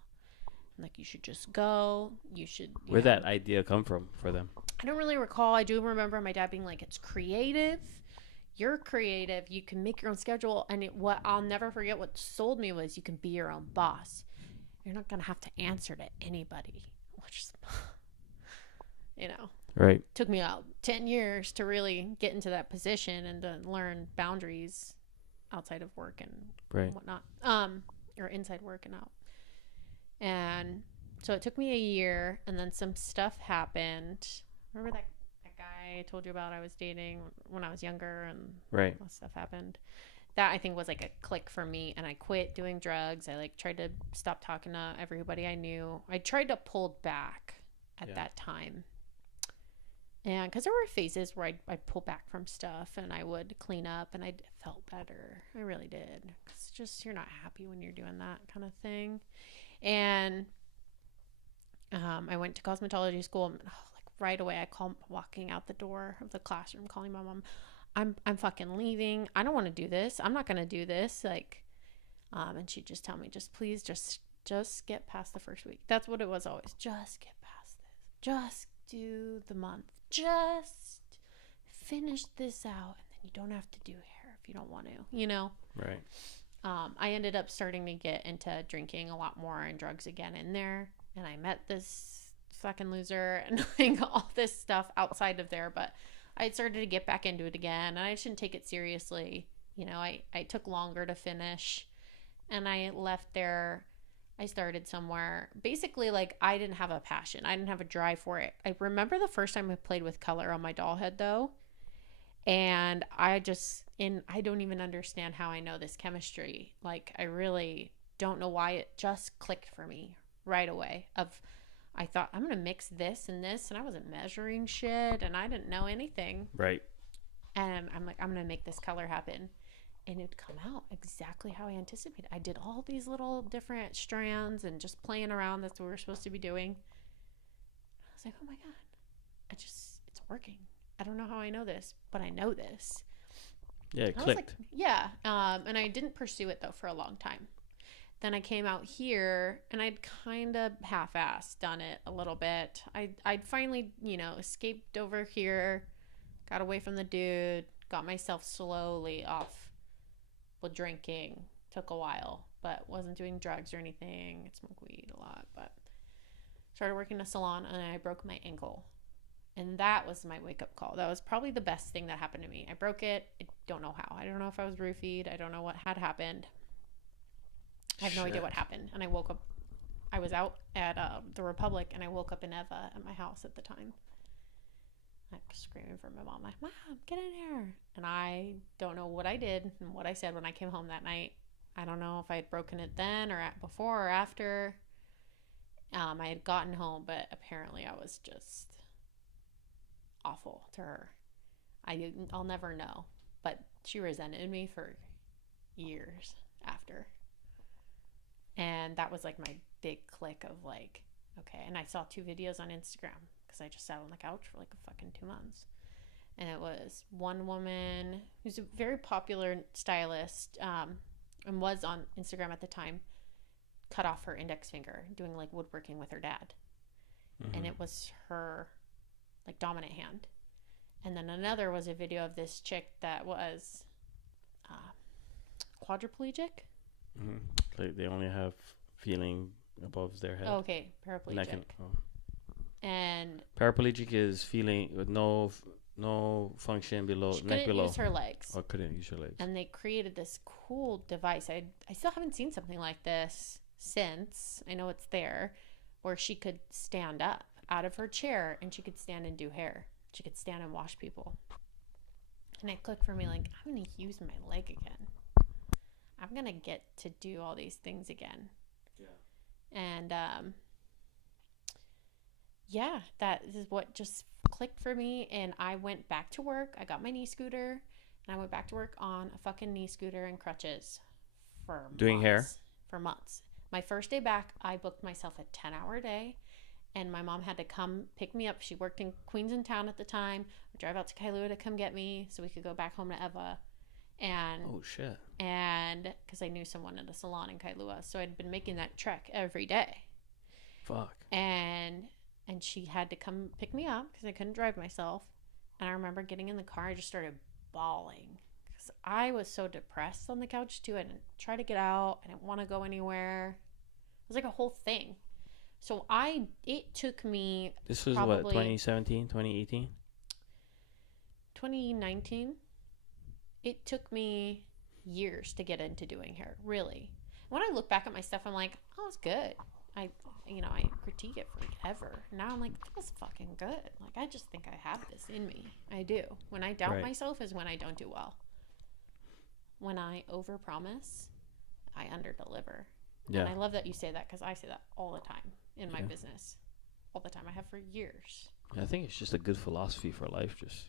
Like, you should just go. You should. Where'd that idea come from for them? I don't really recall. I do remember my dad being like, it's creative. You're creative. You can make your own schedule. And what I'll never forget, what sold me was you can be your own boss. You're not going to have to answer to anybody. Which is, you know. Right. Took me about 10 years to really get into that position and to learn boundaries outside of work and whatnot. Or inside work and out. And so it took me a year, and then some stuff happened. Remember that guy I told you about I was dating when I was younger, and right. all that stuff happened. That I think was like a click for me, and I quit doing drugs. I like tried to stop talking to everybody I knew. I tried to pull back at that time. And because there were phases where I'd pull back from stuff, and I would clean up, and I felt better. I really did. Because just you're not happy when you're doing that kind of thing. And I went to cosmetology school. And, like right away, I called walking out the door of the classroom, calling my mom. I'm fucking leaving. I don't want to do this. I'm not gonna do this. Like, and she'd just tell me, just please, just get past the first week. That's what it was always. Just get past this. Just do the month. Just finish this out, and then you don't have to do hair if you don't want to. You know. Right. I ended up starting to get into drinking a lot more and drugs again in there. And I met this fucking loser and like all this stuff outside of there. But I started to get back into it again, and I shouldn't take it seriously. You know, I took longer to finish, and I left there. I started somewhere. Basically, like, I didn't have a passion. I didn't have a drive for it. I remember the first time I played with color on my doll head, though. And I don't even understand how I know this chemistry. Like, I really don't know why it just clicked for me right away. I thought I'm going to mix this and this, and I wasn't measuring shit, and I didn't know anything. Right. And I'm like, I'm going to make this color happen. And it'd come out exactly how I anticipated. I did all these little different strands and just playing around. That's what we're supposed to be doing. I was like, oh my God, it's working. I don't know how I know this, but I know this. Yeah, it I clicked. was like, yeah. And I didn't pursue it though for a long time. Then I came out here and I'd kind of half-assed done it a little bit. I'd finally, escaped over here, got away from the dude, got myself slowly off with drinking. Took a while, but wasn't doing drugs or anything. I smoked weed a lot, but started working in a salon and I broke my ankle. And that was my wake-up call. That was probably the best thing that happened to me. I broke it. I don't know how. I don't know if I was roofied. I don't know what had happened. I have no idea what happened. And I woke up. I was out at the Republic, and I woke up in Eva at my house at the time. I'm screaming for my mom, like, Mom, get in here. And I don't know what I did and what I said when I came home that night. I don't know if I had broken it then or before or after. I had gotten home, but apparently I was just awful to her. I'll never know. But she resented me for years after. And that was like my big click of like, okay. And I saw 2 videos on Instagram because I just sat on the couch for like a fucking 2 months. And it was one woman who's a very popular stylist and was on Instagram at the time, cut off her index finger doing like woodworking with her dad. Mm-hmm. And it was her like dominant hand. And then another was a video of this chick that was quadriplegic. Mm-hmm. Like they only have feeling above their head. Oh, okay, paraplegic. And paraplegic is feeling with no function below she neck couldn't below. Use her legs. Or couldn't use her legs. And they created this cool device. I still haven't seen something like this since. I know it's there, where she could stand up out of her chair and she could stand and do hair. She could stand and wash people. And it clicked for me like, I'm going to use my leg again. I'm going to get to do all these things again. Yeah. And, yeah, that is what just clicked for me. And I went back to work. I got my knee scooter and I went back to work on a fucking knee scooter and crutches for doing months. Hair? For months. My first day back, I booked myself a 10-hour day. And my mom had to come pick me up. She worked in Queens-in-Town at the time. I'd drive out to Kailua to come get me so we could go back home to Eva. And oh shit! And because I knew someone at a salon in Kailua, so I'd been making that trek every day. Fuck. And she had to come pick me up because I couldn't drive myself. And I remember getting in the car, I just started bawling because I was so depressed on the couch too. I didn't try to get out. I didn't want to go anywhere. It was like a whole thing. So it took me. This was what, 2017, 2018? 2019. It took me years to get into doing hair, really. When I look back at my stuff, I'm like, oh, it's good. I critique it forever. Now I'm like, that was fucking good. Like, I just think I have this in me. I do. When I doubt myself is when I don't do well. When I overpromise, I underdeliver. Yeah. And I love that you say that because I say that all the time in my business. All the time. I have for years. I think it's just a good philosophy for life. Just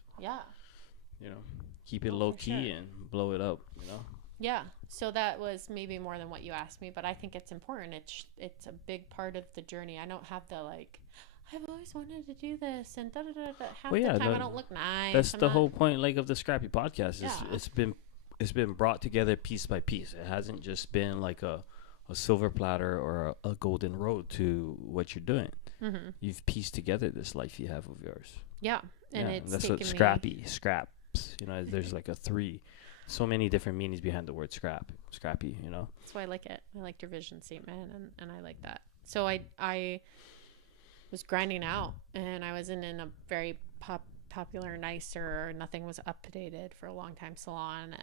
keep it low key and blow it up. Yeah. So that was maybe more than what you asked me, but I think it's important. It's a big part of the journey. I don't have the like, I've always wanted to do this and da da da da. Half the time I don't look nice. That's the whole point, like, of the Scrappy podcast. It's been brought together piece by piece. It hasn't just been like a silver platter or a golden road to what you're doing. Mm-hmm. You've pieced together this life you have of yours. Yeah, and that's what scraps. There's like so many different meanings behind the word scrappy. That's why I like it. I liked your vision statement, and I like that. So I was grinding out, and I was in a very popular, nicer, nothing was updated for a long time salon,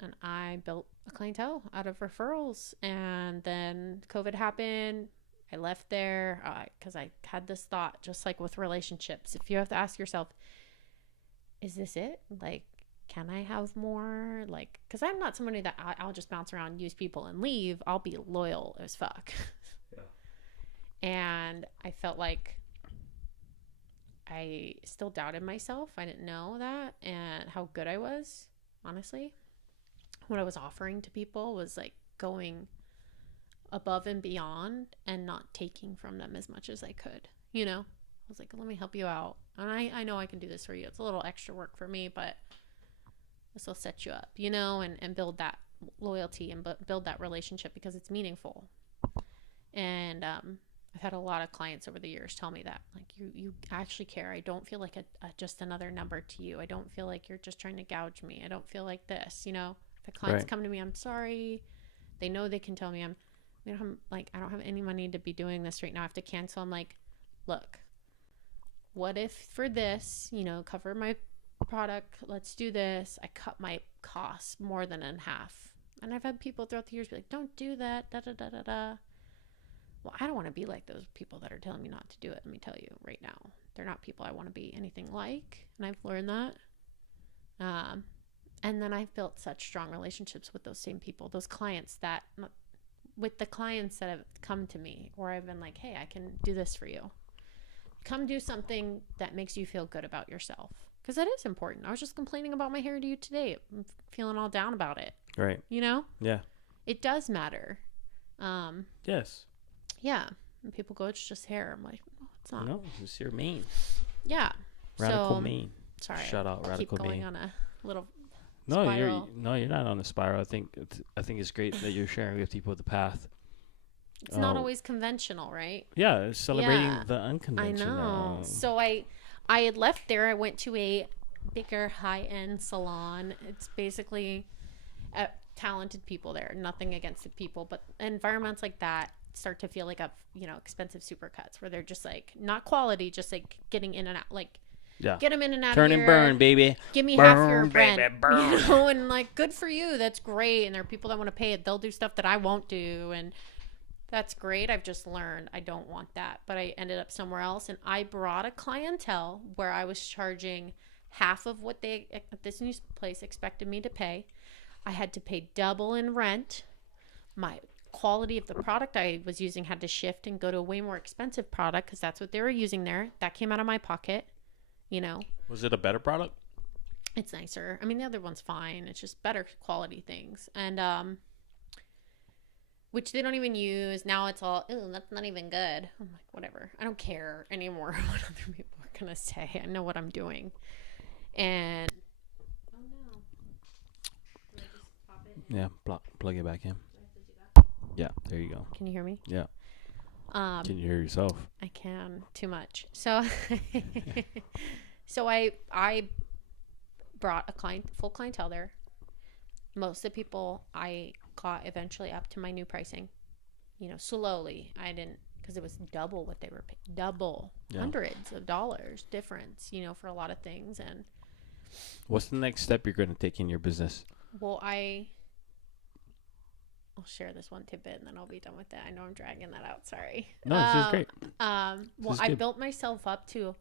and I built a clientele out of referrals. And then COVID happened. I left there because I had this thought, just like with relationships. If you have to ask yourself, is this it? Like, can I have more? Like, because I'm not somebody that I'll just bounce around, use people, and leave. I'll be loyal as fuck. Yeah. And I felt like I still doubted myself. I didn't know that and how good I was, honestly. What I was offering to people was like going above and beyond and not taking from them as much as I could. You know, I was like, let me help you out. And I know I can do this for you. It's a little extra work for me, but this will set you up, you know, and build that loyalty and build that relationship because it's meaningful. And I've had a lot of clients over the years tell me that, like, you actually care. I don't feel like just another number to you. I don't feel like you're just trying to gouge me. I don't feel like this, you know. If a client's come to me, I'm sorry. They know they can tell me I don't have any money to be doing this right now. I have to cancel. I'm like, look, what if for this, you know, cover my product, let's do this. I cut my costs more than in half. And I've had people throughout the years be like, don't do that, da da da da da. Well, I don't want to be like those people that are telling me not to do it. Let me tell you right now, they're not people I want to be anything like. And I've learned that. And then I've built such strong relationships with those same people, those clients with the clients that have come to me, or I've been like, hey, I can do this for you. Come do something that makes you feel good about yourself. Because that is important. I was just complaining about my hair to you today. I'm feeling all down about it. Right. You know? Yeah. It does matter. Yes. Yeah. And people go, it's just hair. I'm like, no, it's not. No, it's your mane. Yeah. Radical mane. Sorry. Shout out Radical Mane. Keep going on a little No, spiral. you're not on a spiral. I think it's great that you're sharing with people the path. It's not always conventional, right? Yeah, it's celebrating the unconventional. I know. So I had left there. I went to a bigger high-end salon. It's basically talented people there. Nothing against the people, but environments like that start to feel like expensive supercuts where they're just like not quality, just like getting in and out, like get them in and out. Turn of and burn, baby. Give me burn, half your rent, baby, burn. you know, and like good for you. That's great. And there are people that want to pay it. They'll do stuff that I won't do, and that's great. I've just learned I don't want that. But I ended up somewhere else, and I brought a clientele where I was charging half of what they at this new place expected me to pay. I had to pay double in rent. My quality of the product I was using had to shift and go to a way more expensive product because that's what they were using there. That came out of my pocket, you know. Was it a better product? It's nicer. I mean, the other one's fine. It's just better quality things. And which they don't even use. Now it's all, oh, that's not even good. I'm like, whatever. I don't care anymore what other people are going to say. I know what I'm doing. And, oh no. Did I just pop it? Yeah, plug it back in. Do I have to do that? Yeah, there you go. Can you hear me? Yeah. Can you hear yourself? I can. Too much. So, so I brought a full clientele there. Most of the people I got eventually up to my new pricing, you know, slowly. I didn't, because it was double what they were paying, hundreds of dollars difference, you know, for a lot of things. And what's the next step you're going to take in your business? Well, I'll share this one tidbit and then I'll be done with that. I know I'm dragging that out. Sorry. No, this is great. Well, I built myself up to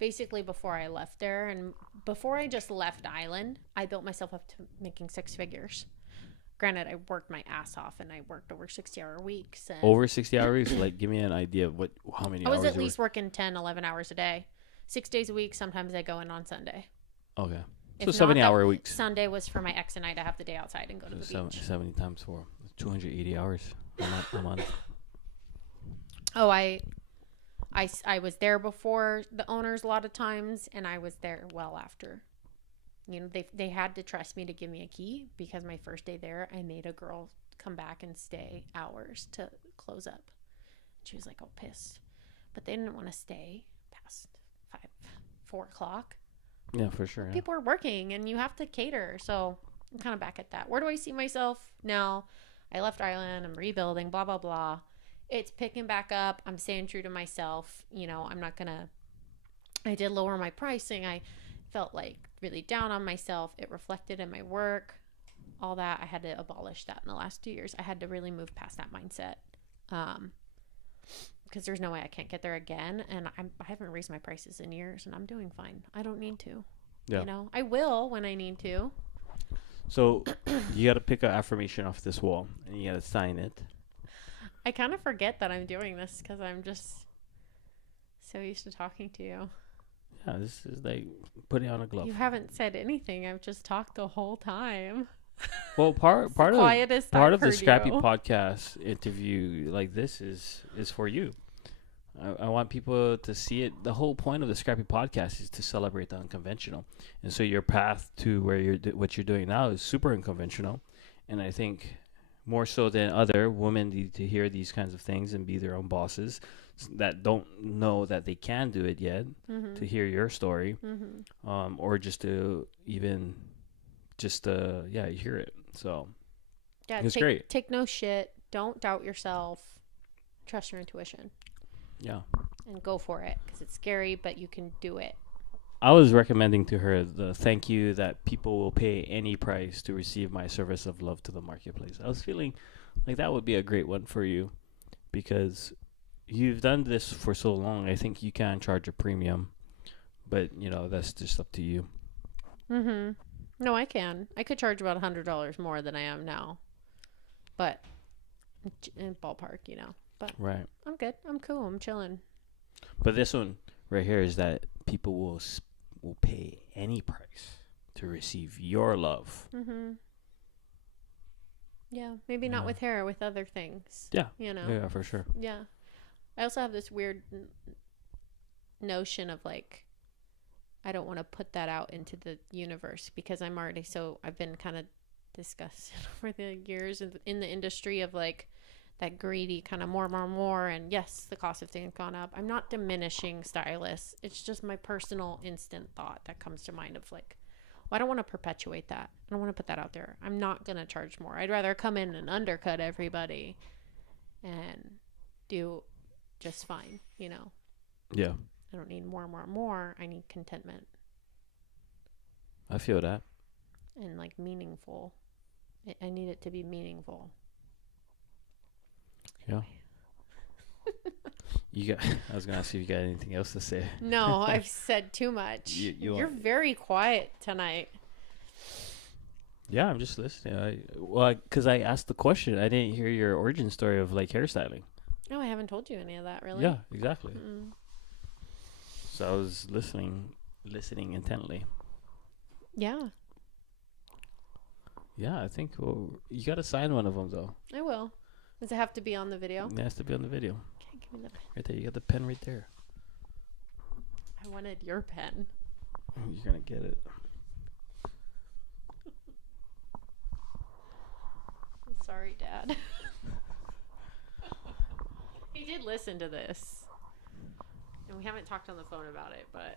basically before I left there, and before I just left Island, I built myself up to making 6 figures. Granted, I worked my ass off and I worked over 60-hour weeks. And over 60 hours? Like, give me an idea of how many hours. I was at least working 10, 11 hours a day. 6 days a week. Sometimes I go in on Sunday. Okay. If So 70-hour weeks. Sunday was for my ex and I to have the day outside and go to the beach. 70 times 4. 280 hours a month. Oh, I was there before the owners a lot of times, and I was there well after. You know, they had to trust me to give me a key because my first day there, I made a girl come back and stay hours to close up. She was like, oh, pissed. But they didn't want to stay past 4 o'clock. Yeah, for sure. Yeah. People are working, and you have to cater. So I'm kind of back at that. Where do I see myself now? I left Ireland. I'm rebuilding, blah, blah, blah. It's picking back up. I'm staying true to myself. You know, I'm not going to, I did lower my pricing. I felt like really down on myself. It reflected in my work, all that. I had to abolish that in the last 2 years. I had to really move past that mindset. Because there's no way I can't get there again. And I haven't raised my prices in years, and I'm doing fine. I don't need to. Yeah. You know, I will when I need to. So you got to pick an affirmation off this wall, and you got to sign it. I kind of forget that I'm doing this because I'm just so used to talking to you. Yeah, this is like putting on a glove. You haven't said anything. I've just talked the whole time. Well, part It's the of quietest part I've of the heard Scrappy you. podcast interview like this is for you. I want people to see it. The whole point of the Scrappy podcast is to celebrate the unconventional, and so your path to where what you're doing now is super unconventional, and I think more so than other women need to hear these kinds of things and be their own bosses that don't know that they can do it yet. Mm-hmm. To hear your story, Mm-hmm. or just to even just hear it. So Yeah, it's great. Take no shit. Don't doubt yourself. Trust your intuition. Yeah. And go for it because it's scary, but you can do it. I was recommending to her the thank you that people will pay any price to receive my service of love to the marketplace. I was feeling like that would be a great one for you because you've done this for so long. I think you can charge a premium, but that's just up to you. Mm-hmm. No, I can. I could charge about $100 more than I am now, but in ballpark, But Right. I'm good. I'm cool. I'm chilling. But this one right here is that people will pay any price to receive your love. Mm-hmm. Yeah, maybe not with hair, with other things. Yeah. Yeah, for sure. Yeah. I also have this weird notion of like, I don't want to put that out into the universe because I've been kind of disgusted over the years in the industry of like that greedy kind of more. And yes, the cost of things gone up. I'm not diminishing stylists. It's just my personal instant thought that comes to mind of like, well, I don't want to perpetuate that. I don't want to put that out there. I'm not going to charge more. I'd rather come in and undercut everybody and do just fine, Yeah. I don't need more. I need contentment. I feel that. And like meaningful. I need it to be meaningful. Yeah. I was gonna ask you if you got anything else to say. No, I've said too much. You're very quiet tonight. Yeah, I'm just listening. Because I asked the question, I didn't hear your origin story of like hairstyling. No, I haven't told you any of that, really. Yeah, exactly. Mm-mm. So I was listening intently. Yeah, Yeah, I think you got to sign one of them though. I will. Does it have to be on the video? It has to be on the video. Okay, give me the pen. Right there, you got the pen right there. I wanted your pen. You're gonna get it. I'm sorry, Dad. He did listen to this. And we haven't talked on the phone about it, but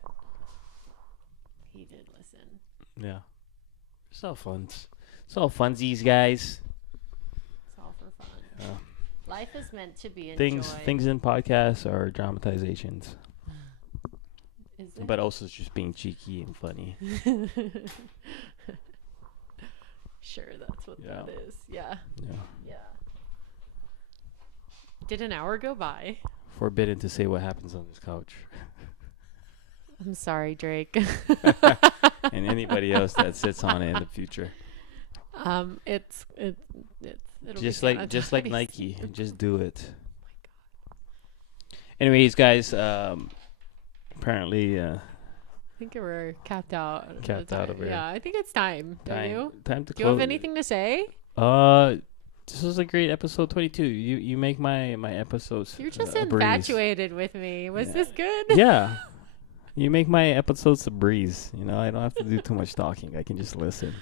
he did listen. Yeah. It's all fun. It's all funsies, guys. It's all for fun. Yeah. Life is meant to be enjoyed. Things in podcasts are dramatizations. Is it? But also it's just being cheeky and funny. Sure, that's what Yeah. that is. Yeah. Yeah. Yeah. Did an hour go by? Forbidden to say what happens on this couch. I'm sorry, Drake. And anybody else that sits on it in the future. It'll Just be like Nike. Just do it. Oh my God. Anyways, guys, apparently I think we're capped out. Capped out over here. Yeah, I think it's time. Do you? time to Do you have close. anything to say? This was a great episode 22. You make my episodes. You're just a breeze. infatuated with me. Was this good? Yeah. You make my episodes a breeze. I don't have to do too much talking. I can just listen.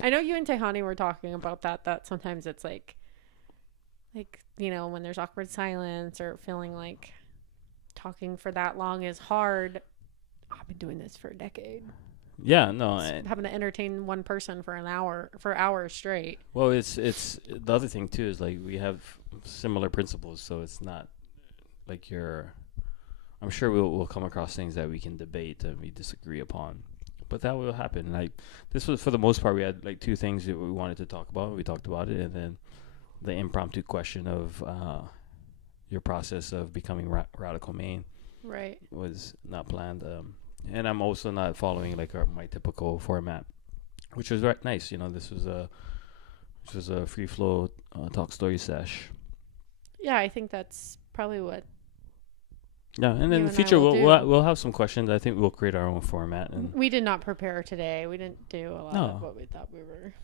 I know you and Tehani were talking about that sometimes it's like when there's awkward silence or feeling like talking for that long is hard. I've been doing this for a decade. Yeah, no. Having to entertain one person for hours straight. Well, it's the other thing too is like we have similar principles, so it's not like I'm sure we'll come across things that we can debate and we disagree upon, but that will happen. Like this was for the most part we had like two things that we wanted to talk about. We talked about it, and then the impromptu question of your process of becoming radical main Right. was not planned. And I'm also not following like my typical format, which was nice. This was a free flow talk story sesh. Yeah, I think that's probably what. Yeah, and in You the and I future will we'll have some questions. I think we'll create our own format. And We did not prepare today. We didn't do a lot No. of what we thought we were.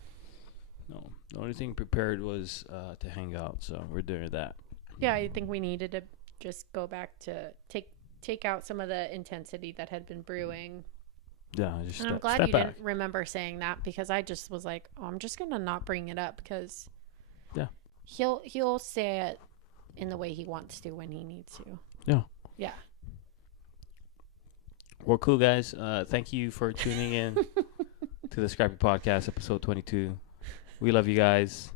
no, the only thing prepared was to hang out. So we're doing that. Yeah, I think we needed to just go back to take out some of the intensity that had been brewing. Yeah, just And I'm glad step you back. didn't remember saying that, because I just was like, oh, I'm just gonna not bring it up, because Yeah. he'll say it in the way he wants to when he needs to. Yeah. Yeah. Well, cool, guys. Thank you for tuning in to the Scrappy Podcast, episode 22. We love you guys.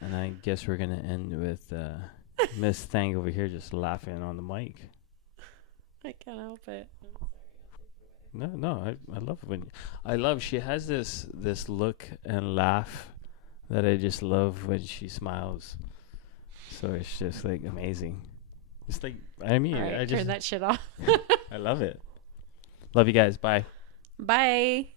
And I guess we're going to end with Miss Thang over here just laughing on the mic. I can't help it. No, I love when she has this look and laugh that I just love when she smiles. So it's just like amazing. It's like, I mean, All right, I just turn that shit off. I love it. Love you guys. Bye. Bye.